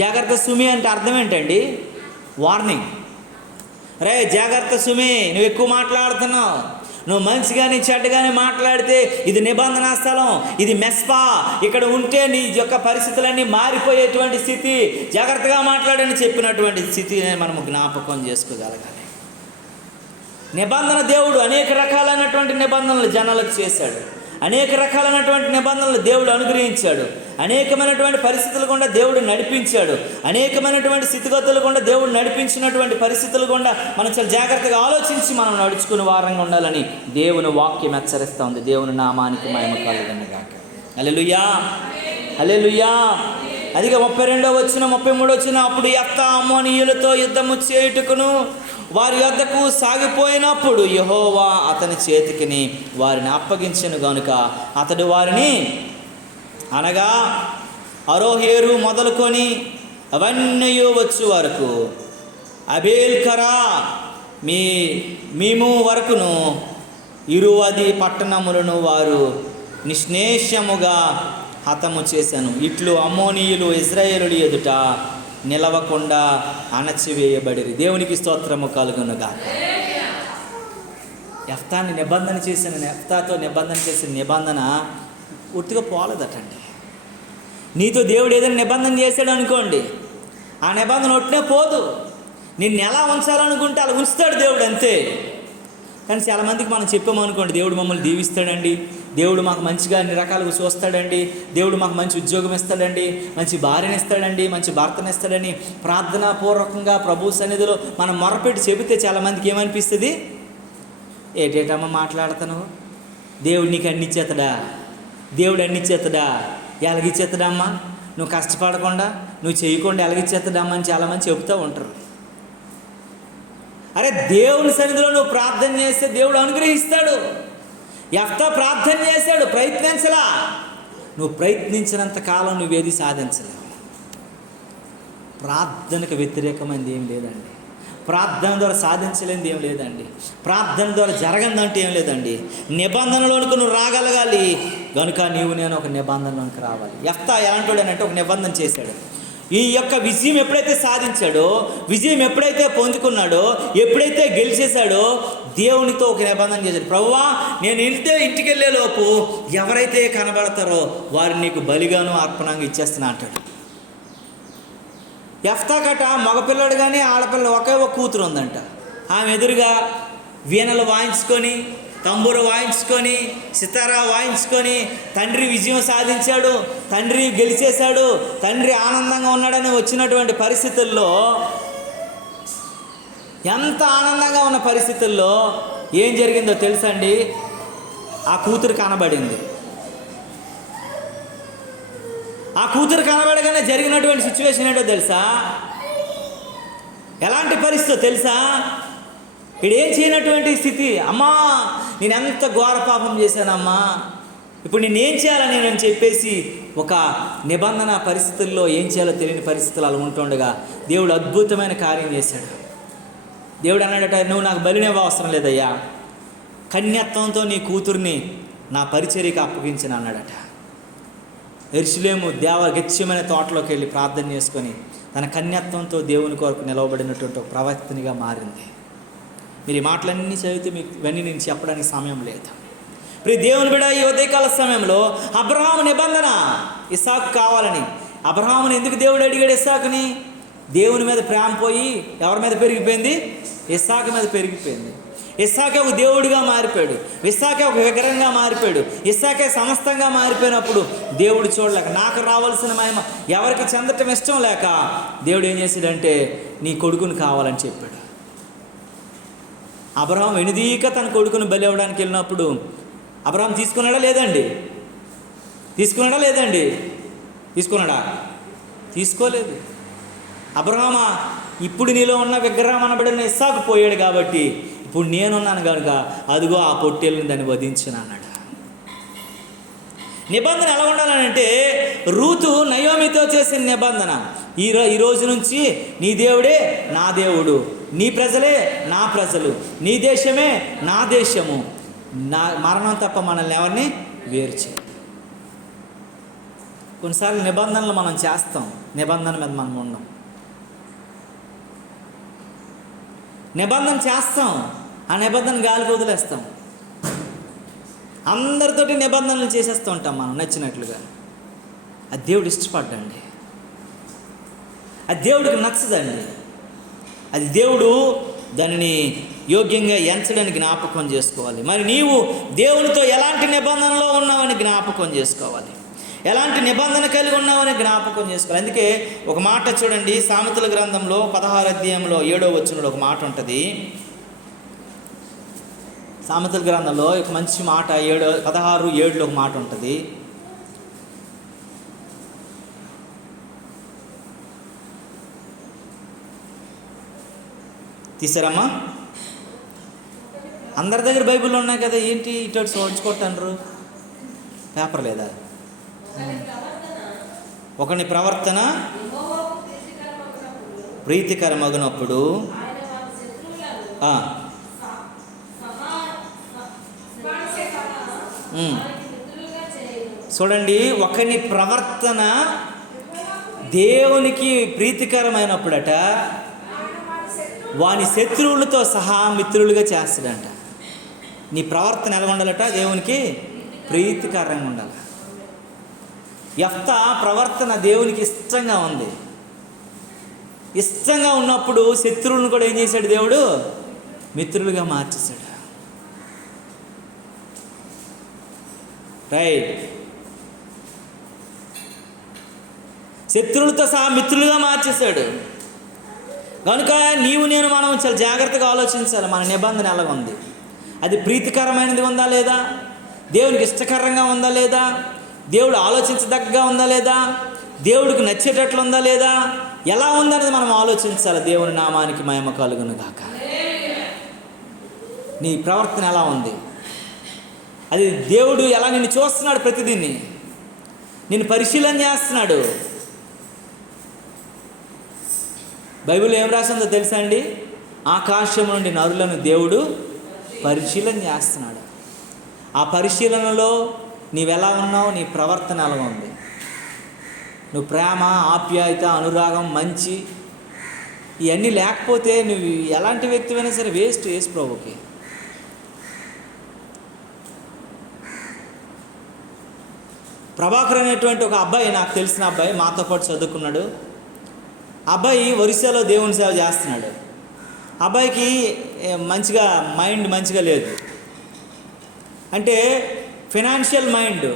జాగ్రత్త సుమి అంటే అర్థం ఏంటండి? వార్నింగ్. రే జాగ్రత్త సుమి, నువ్వు ఎక్కువ మాట్లాడుతున్నావు. నువ్వు మంచి కానీ చెడ్డ కానీ మాట్లాడితే ఇది నిబంధన స్థలం, ఇది మెస్పా. ఇక్కడ ఉంటే నీ యొక్క పరిస్థితులన్నీ మారిపోయేటువంటి స్థితి. జాగ్రత్తగా మాట్లాడని చెప్పినటువంటి స్థితిని మనము జ్ఞాపకం చేసుకోగలగాలి. నిబంధన దేవుడు అనేక రకాలైనటువంటి నిబంధనలు జనాలకు చేశాడు. అనేక రకాలైనటువంటి నిబంధనలు దేవుడు అనుగ్రహించాడు. అనేకమైనటువంటి పరిస్థితులు గుండా దేవుడు నడిపించాడు. అనేకమైనటువంటి స్థితిగతులు గుండా దేవుడు నడిపించినటువంటి పరిస్థితులు గుండా మనం చాలా జాగ్రత్తగా ఆలోచించి మనం నడుచుకుని వారంగా ఉండాలని దేవుని వాక్యం హెచ్చరిస్తూ ఉంది. దేవుని నామానికి మహిమ కలుగును గాక. హల్లెలూయా, హల్లెలూయా. అదిగా 32వ వచనం 33వ వచనం, అప్పుడు యెఫ్తా అమ్మోనీయులతో యుద్ధము చేయుటకును వారి యొద్దకు సాగిపోయినప్పుడు యెహోవా అతని చేతికిని వారిని అప్పగించెను గనుక అతడు వారిని, అనగా అరోహేరు మొదలుకొని అవన్నీ వచ్చు వరకు అబేల్కరా మేము వరకును 20 పట్టణములను వారు నిశ్శేషముగా హతము చేశాను. ఇట్లు అమ్మోనీయులు ఇశ్రాయేలుల ఎదుట నిలవకుండా అణచివేయబడిరి. దేవునికి స్తోత్రము కలుగునుగా. యెఫ్తాని నిబంధన చేసిన యెఫ్తాతో నిబంధన చేసిన నిబంధన పూర్తిగా పోలేదటండి. నీతో దేవుడు ఏదైనా నిబంధన చేశాడు అనుకోండి, ఆ నిబంధన ఒట్టినే పోదు. నిన్ను ఎలా ఉంచాలనుకుంటే అలా ఉంచుతాడు దేవుడు, అంతే. కానీ చాలామందికి మనం చెప్పామనుకోండి, దేవుడు మమ్మల్ని దీవిస్తాడండి, దేవుడు మాకు మంచిగా అన్ని రకాలుగా చూస్తాడండి, దేవుడు మాకు మంచి ఉద్యోగం ఇస్తాడండి, మంచి భార్యని ఇస్తాడండి, మంచి భర్తని ఇస్తాడని ప్రార్థనాపూర్వకంగా ప్రభు సన్నిధిలో మనం మొరపెట్టి చెబితే చాలామందికి ఏమనిపిస్తుంది? ఏటేటమ్మా మాట్లాడతాను, దేవుడు నీకు అన్ని ఇచ్చేతడా, దేవుడు అన్ని ఇచ్చేతడా, ఎలాగిచ్చేతడమ్మా, నువ్వు కష్టపడకుండా నువ్వు చేయకుండా ఎలాగిచ్చేతడమ్మా అని చాలామంది చెబుతూ ఉంటారు. అరే, దేవుని సన్నిధిలో నువ్వు ప్రార్థన చేస్తే దేవుడు అనుగ్రహిస్తాడు. యెఫ్తా ప్రార్థన చేశాడు, ప్రయత్నించలా. నువ్వు ప్రయత్నించినంత కాలం నువ్వేది సాధించలేవు. ప్రార్థనకు వ్యతిరేకమైనది ఏం లేదండి. ప్రార్థన ద్వారా సాధించలేనిది ఏం లేదండి. ప్రార్థన ద్వారా జరగందంటే ఏం లేదండి. నిబంధనలోనికి నువ్వు రాగలగాలి కనుక నేను ఒక నిబంధనలోనికి రావాలి. యెఫ్తా ఎలాంటోడనంటే ఒక నిబంధన చేశాడు. ఈ యొక్క విజయం ఎప్పుడైతే సాధించాడో, విజయం ఎప్పుడైతే పొందుకున్నాడో, ఎప్పుడైతే గెలిచేశాడో దేవునితో ఒక నిబంధన చేశాడు. ప్రభువా, నేను ఇంటికి వెళ్ళే లోపు ఎవరైతే కనబడతారో వారిని నీకు బలిగాను అర్పణంగా ఇచ్చేస్తున్నా అంటాడు. యెఫ్తా కట మగపిల్లడు కానీ ఆడపిల్ల ఒకే ఒక కూతురు ఉందంట. ఆమె ఎదురుగా వీణలు వాయించుకొని, తంబూరు వాయించుకొని, సితారా వాయించుకొని తండ్రి విజయం సాధించాడు, తండ్రి గెలిచేశాడు, తండ్రి ఆనందంగా ఉన్నాడని వచ్చినటువంటి పరిస్థితుల్లో, ఎంత ఆనందంగా ఉన్న పరిస్థితుల్లో ఏం జరిగిందో తెలుసండి? ఆ కూతురు కనబడింది. ఆ కూతురు కనబడగానే జరిగినటువంటి సిచ్యువేషన్ ఏంటో తెలుసా? ఎలాంటి పరిస్థితో తెలుసా? ఇడేం చేయనటువంటి స్థితి. అమ్మా, నేను ఎంత ఘోర పాపం చేశానమ్మా, ఇప్పుడు నేనేం చేయాలని నేను చెప్పేసి ఒక నిబంధన పరిస్థితుల్లో ఏం చేయాలో తెలియని పరిస్థితులు అలా ఉంటుండగా దేవుడు అద్భుతమైన కార్యం చేశాడు. దేవుడు అన్నాడట, నువ్వు నాకు బలినివ్వ అవసరం లేదయ్యా, కన్యత్వంతో నీ కూతుర్ని నా పరిచర్యకి అప్పగించిన అన్నాడట. యెరూషలేము గెత్సేమనే తోటలోకి వెళ్ళి ప్రార్థన చేసుకొని తన కన్యత్వంతో దేవుని కొరకు నిలవబడినటువంటి ఒక ప్రవక్తనిగా మారింది. మీరు ఈ మాటలన్నీ చదివితే మీకు ఇవన్నీ నేను చెప్పడానికి సమయం లేదు. ప్రియ దేవుని బిడ్డ, ఈ ఉదయకాల సమయంలో అబ్రహాము నిబంధన ఇస్సాకు కావాలని, అబ్రహాముని ఎందుకు దేవుడు అడిగాడు ఇస్సాకుని? దేవుని మీద ప్రేమ పోయి ఎవరి మీద పెరిగిపోయింది? ఇస్సాకు మీద పెరిగిపోయింది. ఇస్సాకే ఒక దేవుడిగా మారిపోయాడు, ఇస్సాకే ఒక విగ్రహంగా మారిపోయాడు, ఇస్సాకే సమస్తంగా మారిపోయినప్పుడు దేవుడు చూడలేక, నాకు రావాల్సిన మహిమ ఎవరికి చెందటం ఇష్టం లేక దేవుడు ఏం చేశాడంటే నీ కొడుకుని కావాలని చెప్పాడు. అబ్రహాం వెనుదీక తన కొడుకును బలి అవ్వడానికి వెళ్ళినప్పుడు అబ్రహాం తీసుకున్నాడా లేదండి? తీసుకున్నాడా? తీసుకోలేదు. అబ్రహామా, ఇప్పుడు నీలో ఉన్న విగ్రహం అనబడిన ఇస్సాకు పోయాడు కాబట్టి ఇప్పుడు నేనున్నాను కనుక అదిగో ఆ పొట్టేళ్ళని దాన్ని వధించిన అన్నాడు. నిబంధన ఎలా ఉండాలంటే రూతు నయోమితో చేసిన నిబంధన. ఈ రోజు నుంచి నీ దేవుడే నా దేవుడు, నీ ప్రజలే నా ప్రజలు, నీ దేశమే నా దేశము, నా మరణం తప్ప మనల్ని ఎవరిని వేరు చేయ. కొన్నిసార్లు నిబంధనలు మనం చేస్తాం, నిబంధన మీద మనం ఉన్నాం. నిబంధన చేస్తాం, ఆ నిబంధన గాలికి వదిలేస్తాం. అందరితోటి నిబంధనలు చేసేస్తూ ఉంటాం మనం నచ్చినట్లుగా. అది దేవుడు ఇష్టపడ్డండి, అది దేవుడికి నచ్చదండి. అది దేవుడు దానిని యోగ్యంగా ఎంచడానికి జ్ఞాపకం చేసుకోవాలి. మరి నీవు దేవునితో ఎలాంటి నిబంధనలో ఉన్నావని జ్ఞాపకం చేసుకోవాలి, ఎలాంటి నిబంధన కలిగి ఉన్నావని జ్ఞాపకం చేసుకోవాలి. అందుకే ఒక మాట చూడండి, సామెతల గ్రంథంలో 16వ అధ్యాయంలో 7వ వచనంలో ఒక మాట ఉంటుంది. సామెతల గ్రంథంలో ఒక మంచి మాట 16:7లో ఒక మాట ఉంటుంది. తీసారమ్మా? అందరి దగ్గర బైబిల్ ఉన్నాయి కదా, ఏంటి ఇటు సోడ్చుకుంటారు? పేపర్ లేదా? ఒకని ప్రవర్తన ప్రీతికరమగునప్పుడు చూడండి, ఒకని ప్రవర్తన దేవునికి ప్రీతికరమైనప్పుడట వాని శత్రువులతో సహా మిత్రులుగా చేస్తాడంట. నీ ప్రవర్తన ఎలా ఉండాలట? దేవునికి ప్రీతికరంగా ఉండాలి. యెఫ్తా ప్రవర్తన దేవునికి ఇష్టంగా ఉంది. ఇష్టంగా ఉన్నప్పుడు శత్రువులను కూడా ఏం చేశాడు? దేవుడు మిత్రులుగా మార్చేశాడు. రైట్. శత్రువులతో సహా మిత్రులుగా మార్చేశాడు. కనుక నీవు నేను మనం చాలా జాగ్రత్తగా ఆలోచించాలి. మన నిబంధన ఎలా ఉంది? అది ప్రీతికరమైనది ఉందా లేదా? దేవునికి ఇష్టకరంగా ఉందా లేదా? దేవుడు ఆలోచించదగ్గగా ఉందా లేదా? దేవుడికి నచ్చేటట్లు ఉందా లేదా? ఎలా ఉందనేది మనం ఆలోచించాలి. దేవుని నామానికి మహిమ కలుగును గాక. నీ ప్రవర్తన ఎలా ఉంది? అది దేవుడు ఎలా నిన్ను చూస్తున్నాడు? ప్రతిదీన్ని నిన్ను పరిశీలన చేస్తున్నాడు. బైబిల్ ఏం రాసిందో తెలుసా అండి? ఆకాశం నుండి నరులను దేవుడు పరిశీలన చేస్తున్నాడు. ఆ పరిశీలనలో నీవెలా ఉన్నావు? నీ ప్రవర్తన ఎలా ఉంది? నువ్వు ప్రేమ, ఆప్యాయత, అనురాగం, మంచి ఇవన్నీ లేకపోతే నువ్వు ఎలాంటి వ్యక్తివైనా సరే వేస్ట్. యేసు ప్రభువుకి ప్రభాకర్ అనేటువంటి ఒక అబ్బాయి, నాకు తెలిసిన అబ్బాయి, మాతో పాటు చదువుకున్నాడు. అబ్బాయి ఒరిస్సాలో దేవుని సేవ చేస్తున్నాడు. అబ్బాయికి మంచిగా మైండ్ మంచిగా లేదు. అంటే ఫైనాన్షియల్ మైండ్,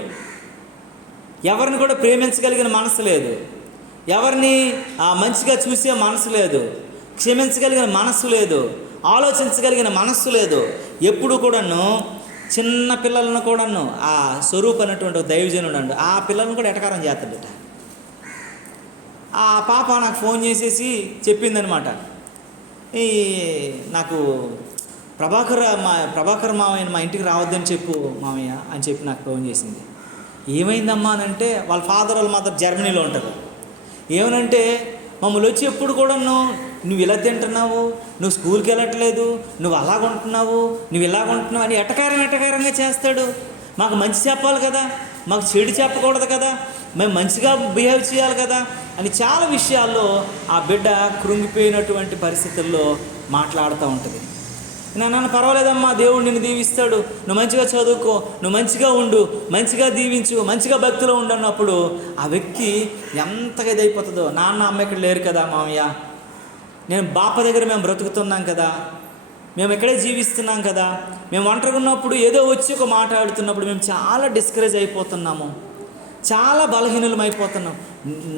ఎవరిని కూడా ప్రేమించగలిగిన మనసు లేదు, ఎవరిని మంచిగా చూసే మనసు లేదు, క్షమించగలిగిన మనస్సు లేదు, ఆలోచించగలిగిన మనస్సు లేదు. ఎప్పుడు కూడాను చిన్న పిల్లలను కూడాను ఆ స్వరూప్ అనేటువంటి ఒక దైవజనుడు అండు, ఆ పిల్లలను కూడా ఎటకారం చేస్తాడట. ఆ పాప నాకు ఫోన్ చేసేసి చెప్పిందనమాట, ఈ నాకు ప్రభాకర్ మామయ్య మా ఇంటికి రావద్దని చెప్పు మామయ్య అని చెప్పి నాకు ఫోన్ చేసింది. ఏమైందమ్మా అని అంటే, వాళ్ళ ఫాదర్ వాళ్ళ మదర్ జర్మనీలో ఉంటారు. ఏమనంటే, మమ్మల్ని వచ్చి ఎప్పుడు కూడా నువ్వు ఇలా తింటున్నావు, నువ్వు స్కూల్కి వెళ్ళట్లేదు, నువ్వు అలాగుంటున్నావు, నువ్వు ఇలాగుంటున్నావు అని ఎటకారంగా చేస్తాడు. మాకు మంచి చెప్పాలి కదా, మాకు చెడు చెప్పకూడదు కదా, మేము మంచిగా బిహేవ్ చేయాలి కదా అని చాలా విషయాల్లో ఆ బిడ్డ కృంగిపోయినటువంటి పరిస్థితుల్లో మాట్లాడుతూ ఉంటుంది. నాన్న పర్వాలేదమ్మా, దేవుడు నిన్ను దీవిస్తాడు, నువ్వు మంచిగా చదువుకో, నువ్వు మంచిగా ఉండు, మంచిగా దీవించు, మంచిగా భక్తిలో ఉండు అన్నప్పుడు ఆ వ్యక్తి ఎంతగా ఇదైపోతుందో. నాన్న అమ్మ ఇక్కడ లేరు కదా మామయ్య, నేను బాప దగ్గర మేము బ్రతుకుతున్నాం కదా, మేము ఇక్కడే జీవిస్తున్నాం కదా, మేము ఒంటరిగా ఉన్నప్పుడు ఏదో వచ్చి ఒక మాట్లాడుతున్నప్పుడు మేము చాలా డిస్కరేజ్ అయిపోతున్నాము, చాలా బలహీనలం అయిపోతున్నాం.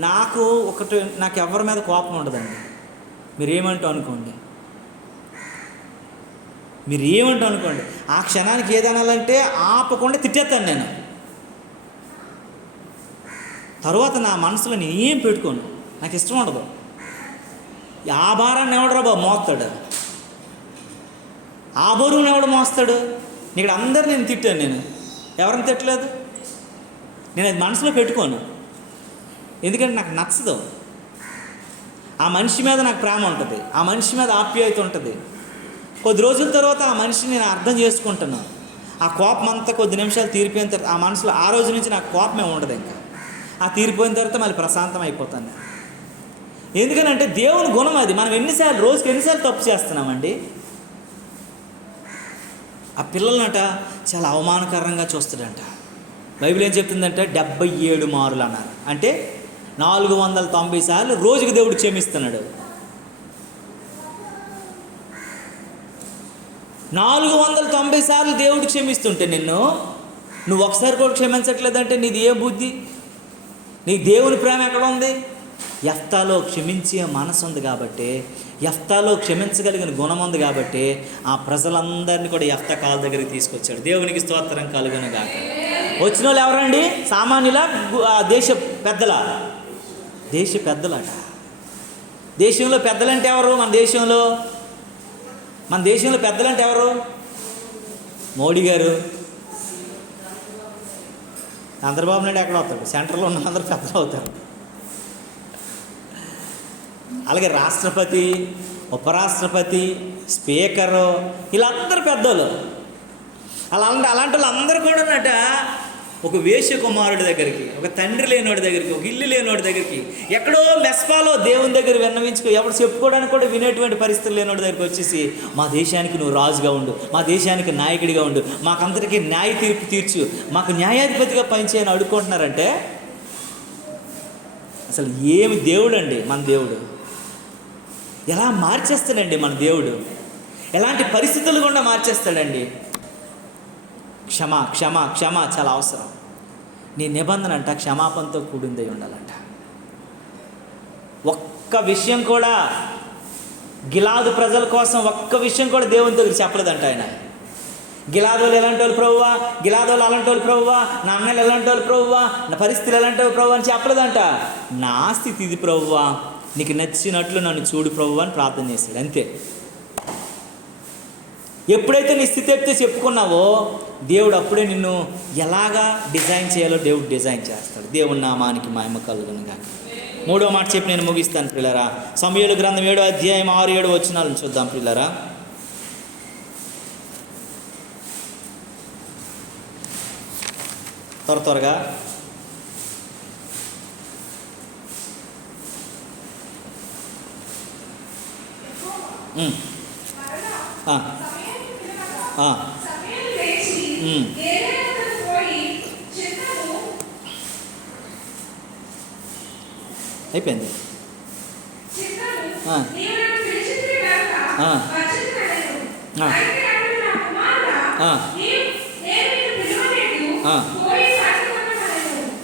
నాకు ఎవరి మీద కోపం ఉండదండి. మీరేమంటూ అనుకోండి, ఆ క్షణానికి ఏదనాలంటే ఆపకుండా తిట్టేస్తాను నేను. తర్వాత నా మనసులో నేను ఏం పెట్టుకోను, నాకు ఇష్టం ఉండదు. ఆ భారాన్ని ఎవడరా బాబు మోస్తాడు, ఆ బరువుని ఎవడు మోస్తాడు? ఇక్కడ అందరు నేను తిట్టాను, నేను ఎవరిని తిట్టలేదు. నేను అది మనసులో పెట్టుకోను, ఎందుకంటే నాకు నచ్చదు. ఆ మనిషి మీద నాకు ప్రేమ ఉంటుంది, ఆ మనిషి మీద ఆప్యాయత ఉంటుంది. కొద్ది రోజుల తర్వాత ఆ మనిషిని నేను అర్థం చేసుకుంటున్నాను. ఆ కోపం అంతా కొద్ది నిమిషాలు తీరిపోయిన తర్వాత ఆ మనసులో ఆ రోజు నుంచి నాకు కోపమే ఉండదు. ఇంకా ఆ తీరిపోయిన తర్వాత మళ్ళీ ప్రశాంతం అయిపోతాను. ఎందుకనంటే దేవుని గుణం అది. మనం రోజుకి ఎన్నిసార్లు తప్పు చేస్తున్నామండి. ఆ పిల్లలనట చాలా అవమానకరంగా చూస్తాడంట. బైబిల్ ఏం చెప్తుందంటే 77 మారులు అన్నారు. అంటే 490 సార్లు రోజుకి దేవుడు క్షమిస్తున్నాడు. 490 సార్లు దేవుడు క్షమిస్తుంటే నువ్వు ఒకసారి కూడా క్షమించట్లేదంటే నీది ఏ బుద్ధి? నీ దేవుని ప్రేమ ఎక్కడ ఉంది? యెఫ్తాలో క్షమించే మనసు ఉంది కాబట్టి, యెఫ్తాలో క్షమించగలిగిన గుణం ఉంది కాబట్టి ఆ ప్రజలందరినీ కూడా యెఫ్తా కాళ్ళ దగ్గరికి తీసుకొచ్చాడు. దేవునికి స్తోత్రం కలుగును గాక. వచ్చిన వాళ్ళు ఎవరండి? సామాన్యుల, దేశ పెద్దల? దేశ పెద్దలట. దేశంలో పెద్దలంటే ఎవరు? మన దేశంలో పెద్దలంటే ఎవరు? మోడీ గారు. చంద్రబాబు నాయుడు ఎక్కడ అవుతాడు? సెంటర్లో ఉన్న అందరూ పెద్దలు అవుతారు. అలాగే రాష్ట్రపతి, ఉపరాష్ట్రపతి, స్పీకరు, వీళ్ళందరూ పెద్దోళ్ళు. అలాంటి వాళ్ళందరూ కూడా ఉన్నట ఒక వేశ్య కుమారుడి దగ్గరికి, ఒక తండ్రి లేనివాడి దగ్గరికి, ఒక ఇల్లు లేనివాడి దగ్గరికి, ఎక్కడో మెస్పాలో దేవుని దగ్గర విన్నవించుకో, ఎవరు చెప్పుకోవడానికి కూడా వినేటువంటి పరిస్థితులు లేనివాడి దగ్గరికి వచ్చేసి, మా దేశానికి నువ్వు రాజుగా ఉండు, మా దేశానికి నాయకుడిగా ఉండు, మాకందరికీ న్యాయ తీర్పు తీర్చు, మాకు న్యాయాధిపతిగా పనిచేయని అడుక్కుంటున్నారంటే అసలు ఏమి దేవుడు అండి మన దేవుడు? ఎలా మార్చేస్తాడండి మన దేవుడు? ఎలాంటి పరిస్థితులు కూడా మార్చేస్తాడండి? క్షమ క్షమ క్షమ చాలా అవసరం. నీ నిబంధన అంట క్షమాపణతో కూడిందే ఉండాలంట. ఒక్క విషయం కూడా గిలాదు ప్రజల కోసం ఒక్క విషయం కూడా దేవుని దగ్గర చెప్పలేదంట ఆయన. గిలాదోళ్ళు ఎలాంటి వాళ్ళు ప్రభువా, గిలాదోళ్ళు అలాంటి వాళ్ళు ప్రభువా, నా అన్నలు ఎలాంటి వాళ్ళు ప్రభువా, నా పరిస్థితులు ఎలాంటి వాళ్ళు ప్రభువా అని చెప్పలేదంట. నా స్థితి ఇది ప్రభువా, నీకు నచ్చినట్లు నన్ను చూడు ప్రభువా అని ప్రార్థన చేశాడు. అంతే. ఎప్పుడైతే నీ స్థితి ఎత్తే చెప్పుకున్నావో దేవుడు అప్పుడే నిన్ను ఎలాగా డిజైన్ చేయాలో దేవుడు డిజైన్ చేస్తాడు. దేవుని నామానికి మహిమ కలుగును గాక. 3వ మాట చెప్పి నేను ముగిస్తాను ప్రియులారా. సమూయేలు గ్రంథం 7వ అధ్యాయం 6-7 వచనాలను చూద్దాం ప్రియులారా. త్వరగా అయిపోయింది.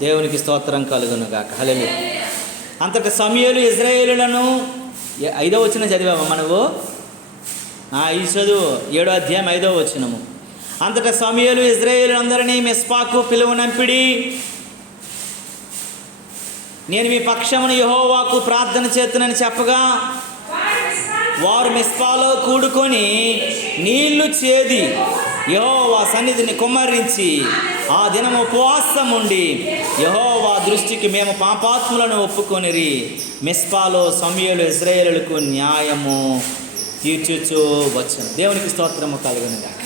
దేవునికి స్తోత్రం కలుగును గాక. హల్లెలూయా. అంతట సమూయేలు ఇశ్రాయేలులను 5వ వచనం చదివామా మనవు? ఈ చదువు 7వ అధ్యాయం 5వ వచనము. అంతటా సమూయేలు ఇశ్రాయేలులందరినీ మిస్పాకు పిలువనంపిడి, నేను మీ పక్షమును యెహోవాకు ప్రార్థన చేతునని చెప్పగా వారు మిస్పాలో కూడుకొని నీళ్లు చేది యెహోవా సన్నిధిని కుమ్మరించి ఆ దినము ఉపవాసం ఉండి యెహోవా దృష్టికి మేము పాపాత్ములను ఒప్పుకొనిరి. మిస్పాలో సమూయేలు ఇశ్రాయేలులకు న్యాయము తీర్చుచూ వచ్చును. దేవునికి స్తోత్రము కలుగును గాక.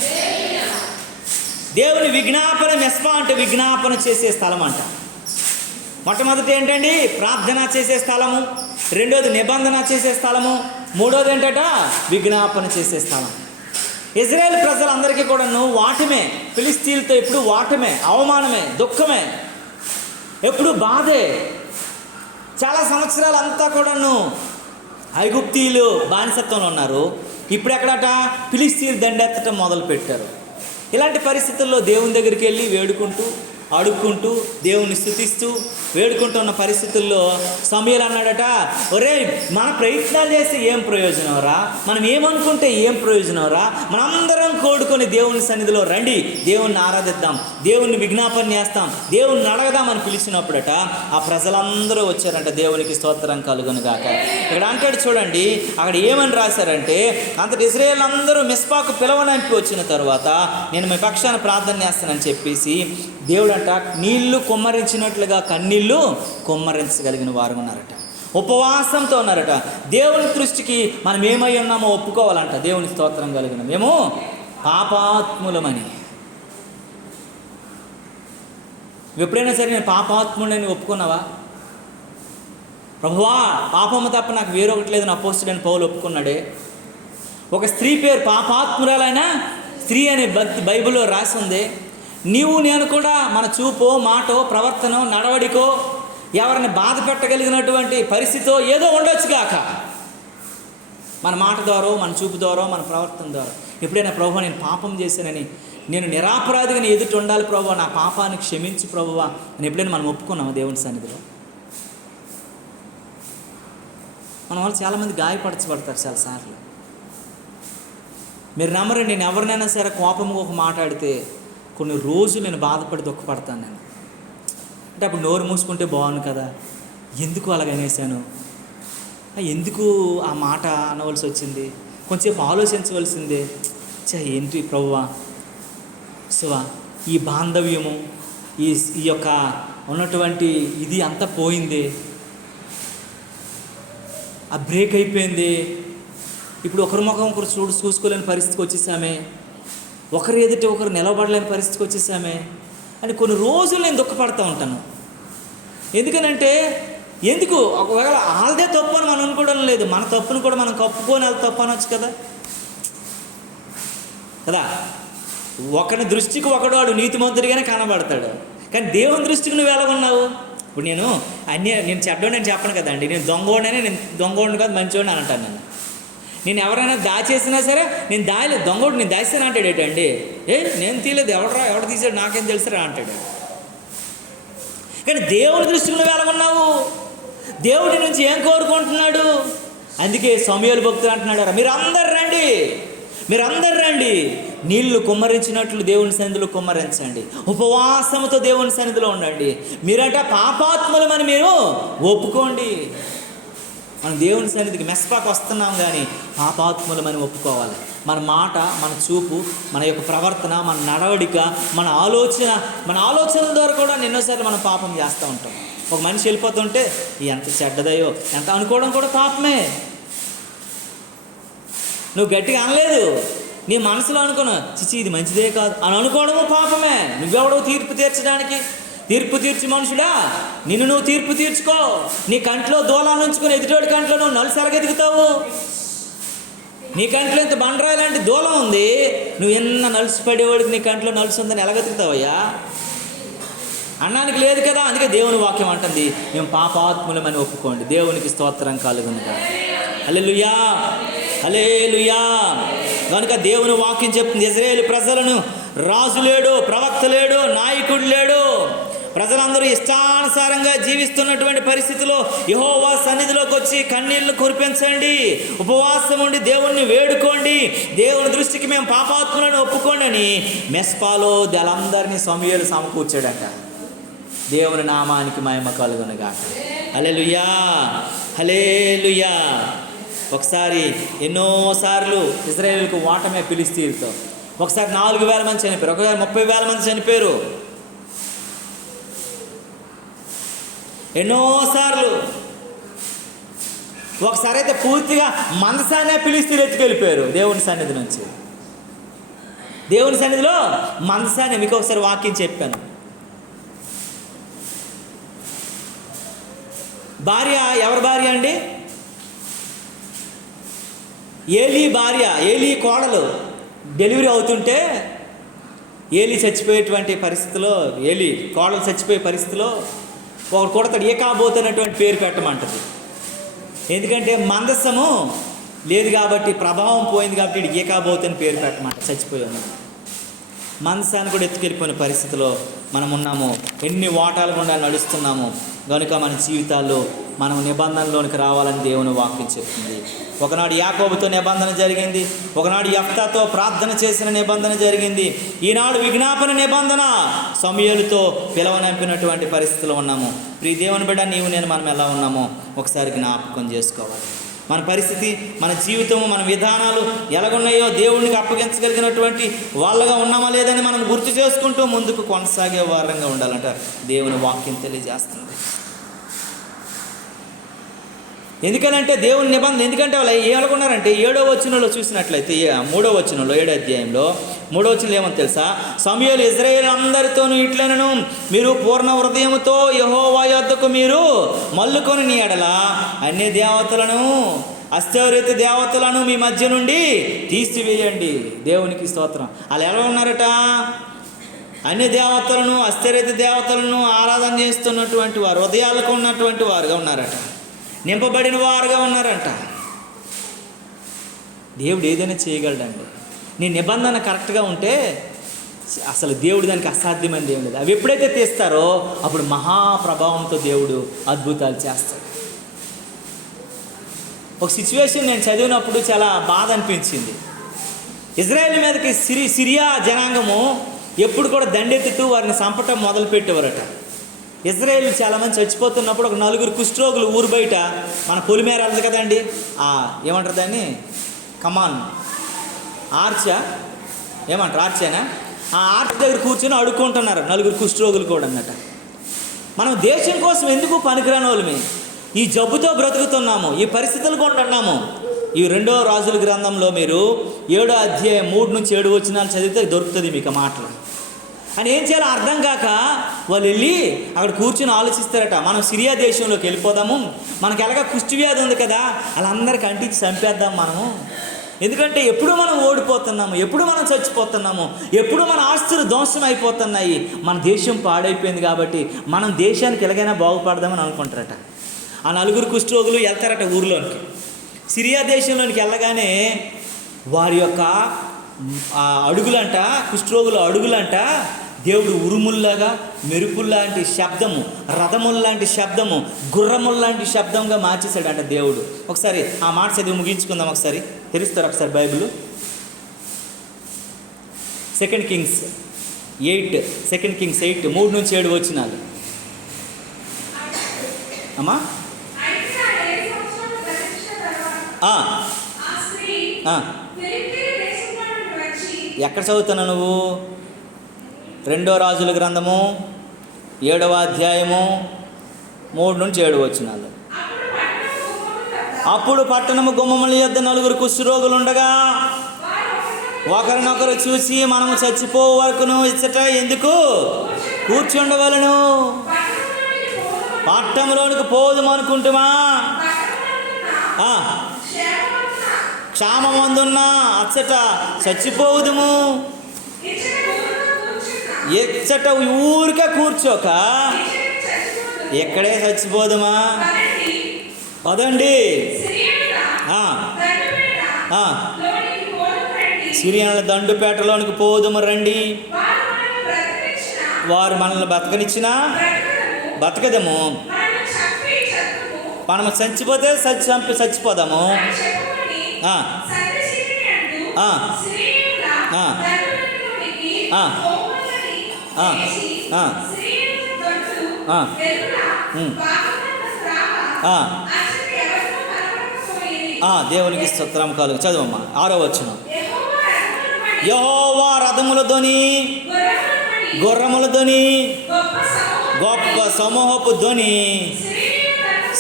దేవుని విజ్ఞాపన, మిస్పా అంటే విజ్ఞాపన చేసే స్థలం అంట. మొట్టమొదటి ఏంటండి? ప్రార్థన చేసే స్థలము. రెండోది నిబంధన చేసే స్థలము. మూడోది ఏంటట? విజ్ఞాపన చేసే స్థలం. ఇజ్రాయేల్ ప్రజలందరికీ కూడాను వాటమే. ఫిలిస్తీన్లతో ఎప్పుడు వాటమే, అవమానమే, దుఃఖమే, ఎప్పుడు బాధే. చాలా సంవత్సరాలు అంతా కూడాను ఐగుప్తీయులు బానిసత్వంలో ఉన్నారు. ఇప్పుడు ఎక్కడట? ఫిలిస్తీన్లు దండెత్తడం మొదలుపెట్టారు. ఇలాంటి పరిస్థితుల్లో దేవుని దగ్గరికి వెళ్ళి వేడుకుంటూ, అడుక్కుంటూ, దేవుని స్తుతిస్తూ వేడుకుంటూ ఉన్న పరిస్థితుల్లో సమూయేలు అన్నాడట, ఒరే మన ప్రయత్నాలు చేస్తే ఏం ప్రయోజనంరా, మనం ఏమనుకుంటే ఏం ప్రయోజనంరా, మనందరం కోడుకొని దేవుని సన్నిధిలో రండి, దేవుణ్ణి ఆరాధిద్దాం, దేవుణ్ణి విజ్ఞాపన చేస్తాం, దేవుణ్ణి అడగదామని పిలిచినప్పుడట ఆ ప్రజలందరూ వచ్చారంట. దేవునికి స్తోత్రం కలుగును గాక. ఇక్కడ అంటాడు చూడండి, అక్కడ ఏమని రాశారంటే, అంతటి ఇశ్రాయేలు అందరూ మిస్పాకు పిలవడానికి వచ్చిన తర్వాత నేను మీ పక్షాన ప్రార్థన చేస్తానని చెప్పేసి దేవుడు అంట నీళ్లు కుమ్మరించినట్లుగా కన్నీళ్ళు కుమ్మరించగలిగిన వారు ఉన్నారట. ఉపవాసంతో ఉన్నారట. దేవుని దృష్టికి మనం ఏమై ఉన్నామో ఒప్పుకోవాలంట. దేవుని స్తోత్రం కలిగిన మేము పాపాత్ములమని. ఎప్పుడైనా సరే నేను పాపాత్ములని ఒప్పుకున్నావా? ప్రభువా పాపము తప్ప నాకు వేరొకటి లేదని అపోస్తలుడైన పౌలు ఒప్పుకున్నాడే. ఒక స్త్రీ పేరు పాపాత్మురాలైన స్త్రీ అనే బైబిల్లో రాసి ఉంది. నీవు నేను కూడా మన చూపో, మాటో, ప్రవర్తనో, నడవడికో ఎవరిని బాధ పెట్టగలిగినటువంటి పరిస్థితో ఏదో ఉండొచ్చు కాక మన మాట ద్వారా, మన చూపు ద్వారా, మన ప్రవర్తన ద్వారా. ఎప్పుడైనా ప్రభువా నేను పాపం చేశానని, నేను నిరాపరాధిగా నీ ఎదుట ఉండాలి ప్రభువా, నా పాపాన్ని క్షమించు ప్రభువా అని ఎప్పుడైనా మనం ఒప్పుకున్నాము దేవుని సన్నిధిలో? మన వాళ్ళు చాలామంది గాయపరచబడతారు చాలాసార్లు. మీరు నమ్మరు, నేను ఎవరినైనా సరే కోపంగా ఒక మాట్లాడితే కొన్ని రోజులు నేను బాధపడి దుఃఖపడతాను నేను. అంటే అప్పుడు నోరు మూసుకుంటే బాగుంది కదా, ఎందుకు అలాగనేసాను, ఎందుకు ఆ మాట అనవలసి వచ్చింది, కొంచెంసేపు ఆలోచించవలసిందే, ఏంటి ప్రభువా శివా ఈ బాంధవ్యము, ఈ యొక్క ఉన్నటువంటి ఇది అంతా పోయింది, ఆ బ్రేక్ అయిపోయింది, ఇప్పుడు ఒకరి ముఖం ఒకరు చూసుకోలేని పరిస్థితికి వచ్చేసామే, ఒకరి ఎదుట ఒకరు నిలబడలేని పరిస్థితికి వచ్చేసామే అని కొన్ని రోజులు నేను దుఃఖపడుతూ ఉంటాను. ఎందుకనంటే ఎందుకు, ఒకవేళ వాళ్ళదే తప్పు అని మనం అనుకోవడం లేదు, మన తప్పును కూడా మనం కప్పుకొని వాళ్ళ తప్పు అనొచ్చు కదా కదా. ఒకరి దృష్టికి ఒకడు నీతిమంతుడిగానే కనబడతాడు, కానీ దేవుని దృష్టికి నువ్వు ఎలా ఉన్నావు? ఇప్పుడు నేను చెడ్డోడు నేను చెప్పను కదండి, నేను దొంగోడినే, నేను దొంగోడిని కాదు మంచివాడిని అని అంటాను. నేను ఎవరైనా దాచేసినా సరే నేను దాయలేదు, దొంగోడు నేను దాచాను అంటాడు ఏంటండి, నేను తీయలేదు, ఎవడు తీసాడు నాకేం తెలుసురా అంటాడు. కానీ దేవుని దృష్టికి నువ్వు ఎలా ఉన్నావు? దేవుడి నుంచి ఏం కోరుకుంటున్నాడు? అందుకే సమూయేలు భక్తులు అంటున్నాడు, మీరందరూ రండి, నీళ్లు కుమ్మరించినట్లు దేవుని సన్నిధిలో కుమ్మరించండి, ఉపవాసముతో దేవుని సన్నిధిలో ఉండండి, మీరంట పాపాత్ములమని మీరు ఒప్పుకోండి. మనం దేవుని సన్నిధికి మెస్పాకు వస్తున్నాం, కానీ పాపాత్ములమని ఒప్పుకోవాలి. మన మాట, మన చూపు, మన యొక్క ప్రవర్తన, మన నడవడిక, మన ఆలోచనల ద్వారా కూడా ఎన్నోసార్లు మనం పాపం చేస్తూ ఉంటాం. ఒక మనిషి వెళ్ళిపోతుంటే ఎంత చెడ్డదయో ఎంత అనుకోవడం కూడా పాపమే. నువ్వు గట్టిగా అనలేదు, నీ మనసులో అనుకున్నా చిచి ఇది మంచిదే కాదు అని అనుకోవడము పాపమే. నువ్వెవడో తీర్పు తీర్చడానికి? తీర్పు తీర్చి మనుషుడా, నిన్ను నువ్వు తీర్పు తీర్చుకో. నీ కంట్లో దూలాన్ని ఉంచుకొని ఎదుటోడి కంట్లో నువ్వు నలుసు ఎరగెదుగుతావు. నీ కంట్లో ఇంత బండరాయి లాంటి దూలం ఉంది, నువ్వు ఎన్న నలుసు పడేవాడికి నీ కంట్లో నలుసు ఉందని ఎలాగెతుకుతావయ్యా? అన్నానికి లేదు కదా. అందుకే దేవుని వాక్యం అంటుంది, మేము పాపాత్ములమని ఒప్పుకోండి. దేవునికి స్తోత్రం కలుగునుగా. హల్లెలూయా, హల్లెలూయా. కనుక దేవుని వాక్యం చెప్తుంది, ఇశ్రాయేలు ప్రజలను రాజు లేడు, ప్రవక్త లేడు, నాయకుడు లేడు, ప్రజలందరూ ఇష్టానుసారంగా జీవిస్తున్నటువంటి పరిస్థితిలో యెహోవా సన్నిధిలోకి వచ్చి కన్నీళ్లు కురిపించండి, ఉపవాసం ఉండి దేవుణ్ణి వేడుకోండి, దేవుని దృష్టికి మేము పాపాత్ములను ఒప్పుకోండి అని మెస్పాలో వాళ్ళందరినీ సమూయేలు సమకూర్చాడట. దేవుని నామానికి మహిమ కలుగునుగాక. హల్లెలూయా, హల్లెలూయా. ఒకసారి ఎన్నోసార్లు ఇశ్రాయేలుకు ఓటమే ఫిలిష్తీయులతో. ఒకసారి 4,000 మంది చనిపోయారు, ఒకసారి 30,000 మంది చనిపోయారు. ఎన్నోసార్లు ఒకసారి అయితే పూర్తిగా మందసానే ఫిలిష్తీయులు ఎత్తుకెళ్ళిపోయారు దేవుని సన్నిధి నుంచి. దేవుని సన్నిధిలో మందసానే, మీకు ఒకసారి వాక్యం చెప్పాను. భార్య, ఎవరి భార్య అండి? ఏలీ భార్య, ఏలీ కోడలు డెలివరీ అవుతుంటే ఏలీ చచ్చిపోయేటువంటి పరిస్థితిలో, ఏలీ కోడలు చచ్చిపోయే పరిస్థితిలో ఒకడు కొడతాడు, ఏకాబోత్ అనేటువంటి పేరు పెట్టమంటుంది. ఎందుకంటే మందస్సము లేదు కాబట్టి, ప్రభావం పోయింది కాబట్టి ఏకాబోత్ అని పేరు పెట్టమంట. చచ్చిపోయాము, మందసాన్ని కూడా ఎత్తుకెళ్ళిపోయిన పరిస్థితిలో మనం ఉన్నాము. ఎన్ని ఓటాలు గుండా నడుస్తున్నాము. కనుక మన జీవితాల్లో మనం నిబంధనలోనికి రావాలని దేవుని వాక్యం చెప్తుంది. ఒకనాడు యాకోబుతో నిబంధన జరిగింది, ఒకనాడు యెఫ్తాతో ప్రార్థన చేసిన నిబంధన జరిగింది, ఈనాడు విజ్ఞాపన నిబంధన సమూయేలుతో పిలవనంపినటువంటి పరిస్థితిలో ఉన్నాము. ప్రియ దేవుని బిడ్డ, నీవు నేను మనం ఎలా ఉన్నామో ఒకసారి జ్ఞాపకం చేసుకోవాలి. మన పరిస్థితి, మన జీవితము, మన విధానాలు ఎలాగున్నాయో దేవునికి అప్పగించగలిగినటువంటి వాళ్ళగా ఉన్నామా లేదని మనం గుర్తు చేసుకుంటూ ముందుకు కొనసాగే వారంగా ఉండాలంట దేవుని వాక్యం తెలియజేస్తుంది. ఎందుకనంటే దేవుని నిబంధన, ఎందుకంటే వాళ్ళు ఏమనుకున్నారంటే 7వ వచనంలో చూసినట్లయితే, 3వ వచనంలో 7వ అధ్యాయంలో 3వ వచనంలో ఏమో తెలుసా? సమూయేలు ఇశ్రాయేలు అందరితోనూ ఇట్లనను, మీరు పూర్ణ హృదయముతో యెహోవా యొద్దకు మీరు మల్లుకొని నీ ఎడల అన్య దేవతలను, అస్తోరేతు దేవతలను మీ మధ్య నుండి తీసివేయండి. దేవునికి స్తోత్రం. వాళ్ళు ఎలా ఉన్నారట? అన్య దేవతలను, అస్తోరేతు దేవతలను ఆరాధన చేస్తున్నటువంటి వారు, హృదయాలకు ఉన్నటువంటి వారుగా ఉన్నారట, నింపబడిన వారుగా ఉన్నారంట. దేవుడు ఏదైనా చేయగలడండి. నీ నిబంధన కరెక్ట్గా ఉంటే అసలు దేవుడు దానికి అసాధ్యమైనది ఏం లేదు. అవి ఎప్పుడైతే తీస్తారో అప్పుడు మహాప్రభావంతో దేవుడు అద్భుతాలు చేస్తాడు. ఒక సిచ్యువేషన్ నేను చదివినప్పుడు చాలా బాధ అనిపించింది. ఇజ్రాయెల్ మీదకి సిరియా జనాంగము ఎప్పుడు కూడా దండెత్తుతూ వారిని చంపటం మొదలుపెట్టేవారట. ఇజ్రాయేల్ చాలామంది చచ్చిపోతున్నప్పుడు ఒక 4 కుష్ఠరోగులు ఊరు బయట, మన పొలిమేర వెళ్తుంది కదండి, ఏమంటారు దాన్ని, కమాన్ ఆర్చా ఏమంటారు, ఆర్చేనా, ఆ ఆర్చ్ దగ్గర కూర్చొని అడుక్కుంటున్నారు 4 కుష్ఠరోగులు కూడా అన్నట. మనం దేశం కోసం ఎందుకు పనికిరాని వాళ్ళమే, ఈ జబ్బుతో బ్రతుకుతున్నాము, ఈ పరిస్థితులు కూడా ఉన్నాము. ఈ 2వ రాజుల గ్రంథంలో మీరు 7వ అధ్యాయం 3-7 వచనాలు చదివితే దొరుకుతుంది మీకు మాటలు. అని ఏం చేయాలో అర్థం కాక వాళ్ళు వెళ్ళి అక్కడ కూర్చొని ఆలోచిస్తారట, మనం సిరియా దేశంలోకి వెళ్ళిపోదాము, మనకి ఎలాగ కుష్ఠవ్యాధి ఉంది కదా, వాళ్ళందరికీ అంటించి చంపేద్దాం మనము. ఎందుకంటే ఎప్పుడు మనం ఓడిపోతున్నాము, ఎప్పుడు మనం చచ్చిపోతున్నాము, ఎప్పుడు మన ఆస్తులు ధ్వంసం అయిపోతున్నాయి, మన దేశం పాడైపోయింది కాబట్టి మనం దేశానికి ఎలాగైనా బాగుపడదామని అనుకుంటారట. ఆ 4 కుష్ఠరోగులు వెళ్తారట ఊరిలోనికి. సిరియా దేశంలోనికి వెళ్ళగానే వారి యొక్క అడుగులంట, కుష్ఠరోగుల అడుగులంట దేవుడు ఉరుముల్లాగా, మెరుపుల్లాంటి శబ్దము, రథముల్లాంటి శబ్దము, గుర్రముల్లాంటి శబ్దంగా మార్చేశాడంట దేవుడు. ఒకసారి ఆ మాట చదివి ముగించుకుందాం. ఒకసారి తెరుస్తారు ఒకసారి బైబిల్. 2 కింగ్స్ 8 3-7 వచనాలు అమ్మా. ఎక్కడ చదువుతున్నావు నువ్వు? 2వ రాజుల గ్రంథము 7వ అధ్యాయము 3-7 వచనాలు. అప్పుడు పట్టణము గుమ్మముల యొద్ద 4 కుష్ఠరోగులు ఉండగా ఒకరినొకరు చూసి మనము చచ్చిపో వరకును ఇచ్చట ఎందుకు కూర్చుండవలను, పట్టణంలోనికి పోదుము అనుకుంటుమా, క్షామమందున్నా అచ్చట చచ్చిపోవుదుము, ఎచ్చట ఊరికే కూర్చోక ఎక్కడే చచ్చిపోదుమా, పదండి సిరియన్ల దండుపేటలోనికి పోదుము రండి, వారు మనల్ని బతకనిచ్చినా బతకదము, మనము చచ్చిపోతే చచ్చిపోదాము. దేవునికి స్తోత్రం కలుగు. చదువమ్మా 6వ వచనం. యెహోవా రథములతోని గుర్రములతోని గొప్ప సమూహపు ధ్వని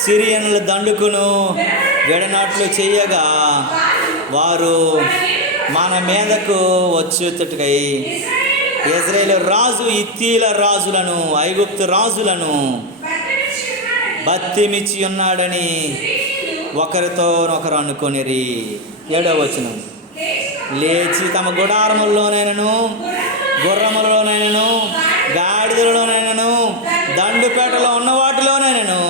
సిరియన్ల దండుకును విడనాట్లు చేయగా వారు మన మీదకు వచ్చేటట్టుకై ఇజ్రాయేలు రాజు హిత్తీల రాజులను, ఐగుప్తు రాజులను బత్తిమిచ్చి ఉన్నాడని ఒకరితో ఒకరు అనుకొనిరి. 7వ వచనం. లేచి తమ గుడారముల్లోనైనను, గుర్రములలోనైనను, గాడిదలలోనైనను, దండుపేటలో ఉన్న వాటిలోనైనను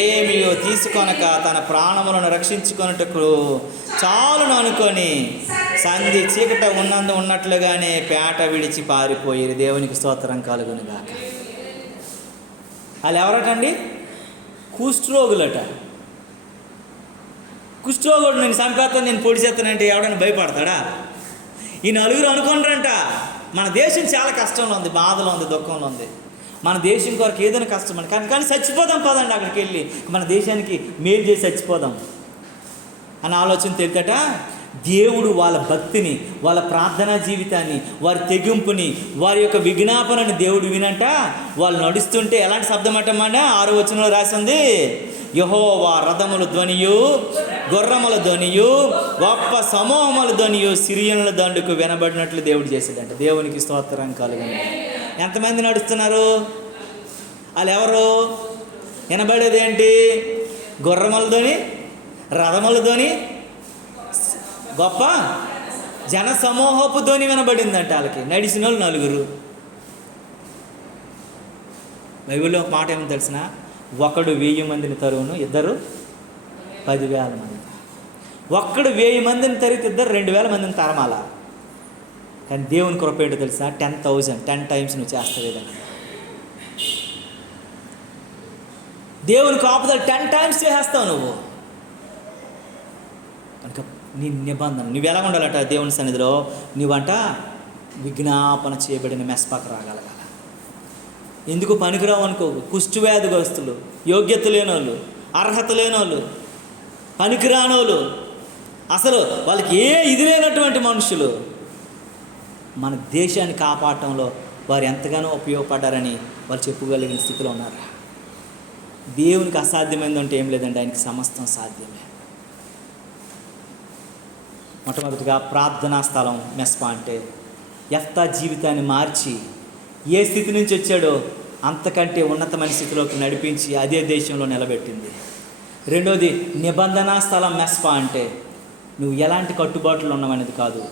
ఏమీ తీసుకొనక తన ప్రాణములను రక్షించుకొనుటకు చాలును అనుకొని సంధి చీకట ఉన్నట్లుగానే పేట విడిచి పారిపోయి. దేవునికి స్తోత్రం కలుగునుగాక. వాళ్ళు ఎవరటండి? కుష్ఠరోగులట. కుష్ఠరోగుడు నేను చంపేస్తాను, నేను పొడి చేస్తానంటే ఎవడైనా భయపడతాడా? ఈ 4 అనుకుంటారంట మన దేశం చాలా కష్టంలో ఉంది, బాధలో ఉంది, దుఃఖంలో ఉంది, మన దేశం కొరకు ఏదైనా కష్టం అండి, కానీ చచ్చిపోదాం పదండి, అక్కడికి వెళ్ళి మన దేశానికి మేలు చేసి చచ్చిపోదాం అని ఆలోచన తెలియట. దేవుడు వాళ్ళ భక్తిని, వాళ్ళ ప్రార్థనా జీవితాన్ని, వారి తెగింపుని, వారి యొక్క విజ్ఞాపనని దేవుడు వినంట. వాళ్ళు నడుస్తుంటే ఎలాంటి శబ్దం అంటమాట 6వ వచనంలో రాసింది, యెహోవా రథముల ధ్వనియు, గుర్రముల ధ్వనియు, గొప్ప సమూహముల ధ్వనియు సిరియన్ల దండుకు వినబడినట్లు దేవుడు చేశాడంట. దేవునికి స్తోత్రం కలుగును. ఎంతమంది నడుస్తున్నారు? వాళ్ళు ఎవరు? వినబడేది ఏంటి? గుర్రముల ధ్వని, రథముల ధ్వని, గొప్ప జన సమూహపు ధ్వని వినబడిందంట. వాళ్ళకి నడిచిన వాళ్ళు 4. బైబిల్లో ఒక మాట ఏమో తెలిసిన, ఒకడు 1000 మందిని తరువును, 2 10,000 మంది. ఒక్కడు 1000 మందిని తరిగితే ఇద్దరు 2000 మందిని తరమాల. కానీ దేవుని కృప ఏంటో తెలుసా? 10,000 10 టైమ్స్ నువ్వు చేస్తావేదని. దేవుని కాపుదల 10 టైమ్స్ చేసేస్తావు నువ్వు. కనుక నీ నిబంధన నువ్వు ఎలా ఉండాలట దేవుని సన్నిధిలో? నువ్వంట విజ్ఞాపన చేయబడిన మెస్పాకు రాగలగాల. ఎందుకు పనికిరావు అనుకో. కుష్టు వ్యాధిగ్రస్తులు, యోగ్యత లేనోళ్ళు, అర్హత లేనోళ్ళు, పనికిరానోళ్ళు, అసలు వాళ్ళకి ఏ ఇది లేనటువంటి మనుషులు మన దేశాన్ని కాపాడటంలో వారు ఎంతగానో ఉపయోగపడ్డారని వాళ్ళు చెప్పుకోగలిగిన స్థితిలో ఉన్నారు. దేవునికి అసాధ్యమైందంటే ఏం లేదండి, ఆయనకి సమస్తం సాధ్యమే. మొట్టమొదటిగా ప్రార్థనా స్థలం మెస్పా అంటే యెఫ్తా జీవితాన్ని మార్చి ఏ స్థితి నుంచి వచ్చాడో అంతకంటే ఉన్నతమైన స్థితిలోకి నడిపించి అదే దేశంలో నిలబెట్టింది. రెండోది నిబంధనా స్థలం మెస్పా అంటే నువ్వు ఎలాంటి కట్టుబాట్లు ఉన్నామనేది కాదు,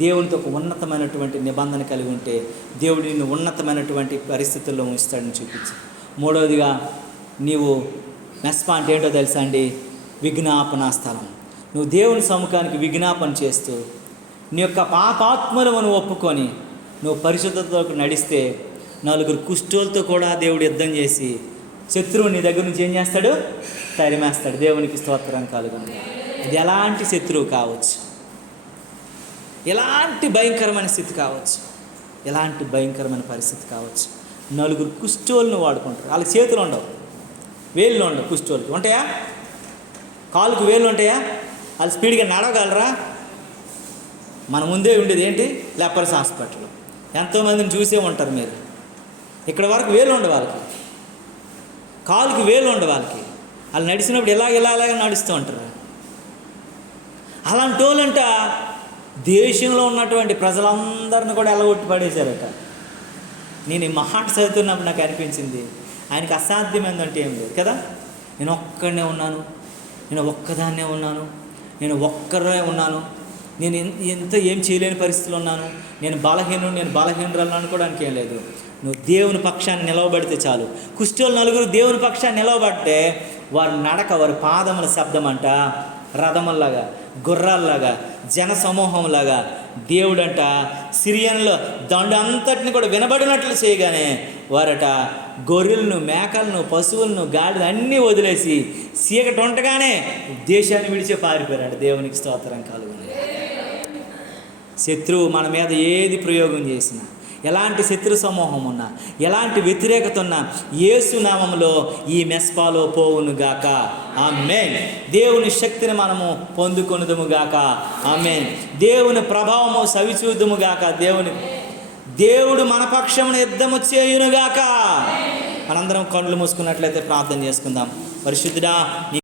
దేవునితో ఒక ఉన్నతమైనటువంటి నిబంధన కలిగి ఉంటే దేవుడు నిన్ను ఉన్నతమైనటువంటి పరిస్థితుల్లో ఉంచుతాడని చూపించి. మూడవదిగా నీవు మెస్పా అంటే ఏంటో తెలుసా అండి? విజ్ఞాపనా స్థలం. నువ్వు దేవుని సముఖానికి విజ్ఞాపన చేస్తూ నీ యొక్క పాపాత్మలను ఒప్పుకొని నువ్వు పరిశుద్ధతలోకి నడిస్తే 4 కుష్ఠులతో కూడా దేవుడు యుద్ధం చేసి శత్రువు నీ దగ్గర నుంచి ఏం చేస్తాడు? తరిమేస్తాడు. దేవునికి స్తోత్రం కలుగును. ఇది ఎలాంటి శత్రువు కావచ్చు, ఎలాంటి భయంకరమైన స్థితి కావచ్చు, ఎలాంటి భయంకరమైన పరిస్థితి కావచ్చు. 4 కుష్ఠులను వాడుకుంటారు. వాళ్ళకి చేతులు ఉండవు, వేళ్ళు ఉండవు. కుష్ఠులకి ఉంటాయా? కాలుకు వేళ్ళు ఉంటాయా? వాళ్ళు స్పీడ్గా నడవగలరా? మన ముందే ఉండేది ఏంటి? Lepers hospital. ఎంతోమందిని చూసే ఉంటారు మీరు. ఇక్కడ వరకు వేలు ఉండవు వాళ్ళకి, కాలుకి వేలు ఉండవు వాళ్ళకి. వాళ్ళు నడిచినప్పుడు ఇలాగ నడుస్తూ ఉంటారు. అలాంటి వాళ్ళంట దేశంలో ఉన్నటువంటి ప్రజలందరిని కూడా ఎలగొట్టి పడేశారట. నేను ఈ మాట చదువుతున్నప్పుడు నాకు అనిపించింది, ఆయనకి అసాధ్యమైందంటే ఏం లేదు కదా. నేను ఒక్కడనే ఉన్నాను, నేను ఒక్కదాన్నే ఉన్నాను, నేను ఒక్కరే ఉన్నాను, నేను ఎంత ఏం చేయలేని పరిస్థితులు ఉన్నాను, నేను బలహీనరాలను అనుకోవడానికి ఏం లేదు. నువ్వు దేవుని పక్షాన్ని నిలవబడితే చాలు. కుష్ఠులు 4 దేవుని పక్షాన్ని నిలవబడితే వారి నడక, వారి పాదముల శబ్దం అంట రథముల్లాగా, గుర్రాల్లాగా, జన సమూహంలాగా దేవుడంట సిరియన్లో దండు అంతటిని కూడా వినబడినట్లు చేయగానే వారట గొర్రెలను, మేకలను, పశువులను, గాడిదలు అన్నీ వదిలేసి చీకటి ఉండగానే దేశాన్ని విడిచే పారిపోయాడు. దేవునికి స్తోత్రం కలుగును. శత్రువు మన మీద ఏది ప్రయోగం చేసినా, ఎలాంటి శత్రు సమూహం ఉన్నా, ఎలాంటి వ్యతిరేకత ఉన్నా యేసు నామములో ఈ మెస్పాలో పోవునుగాక. ఆమేన్. దేవుని శక్తిని మనము పొందుకొనుదుముగాక. ఆమేన్. దేవుని ప్రభావము సవిచూదుముగాక. దేవుడు మన పక్షమును యుద్ధము చేయునుగాక. మనందరం కళ్ళు మూసుకున్నట్లయితే ప్రార్థన చేసుకుందాం. పరిశుద్ధుడా,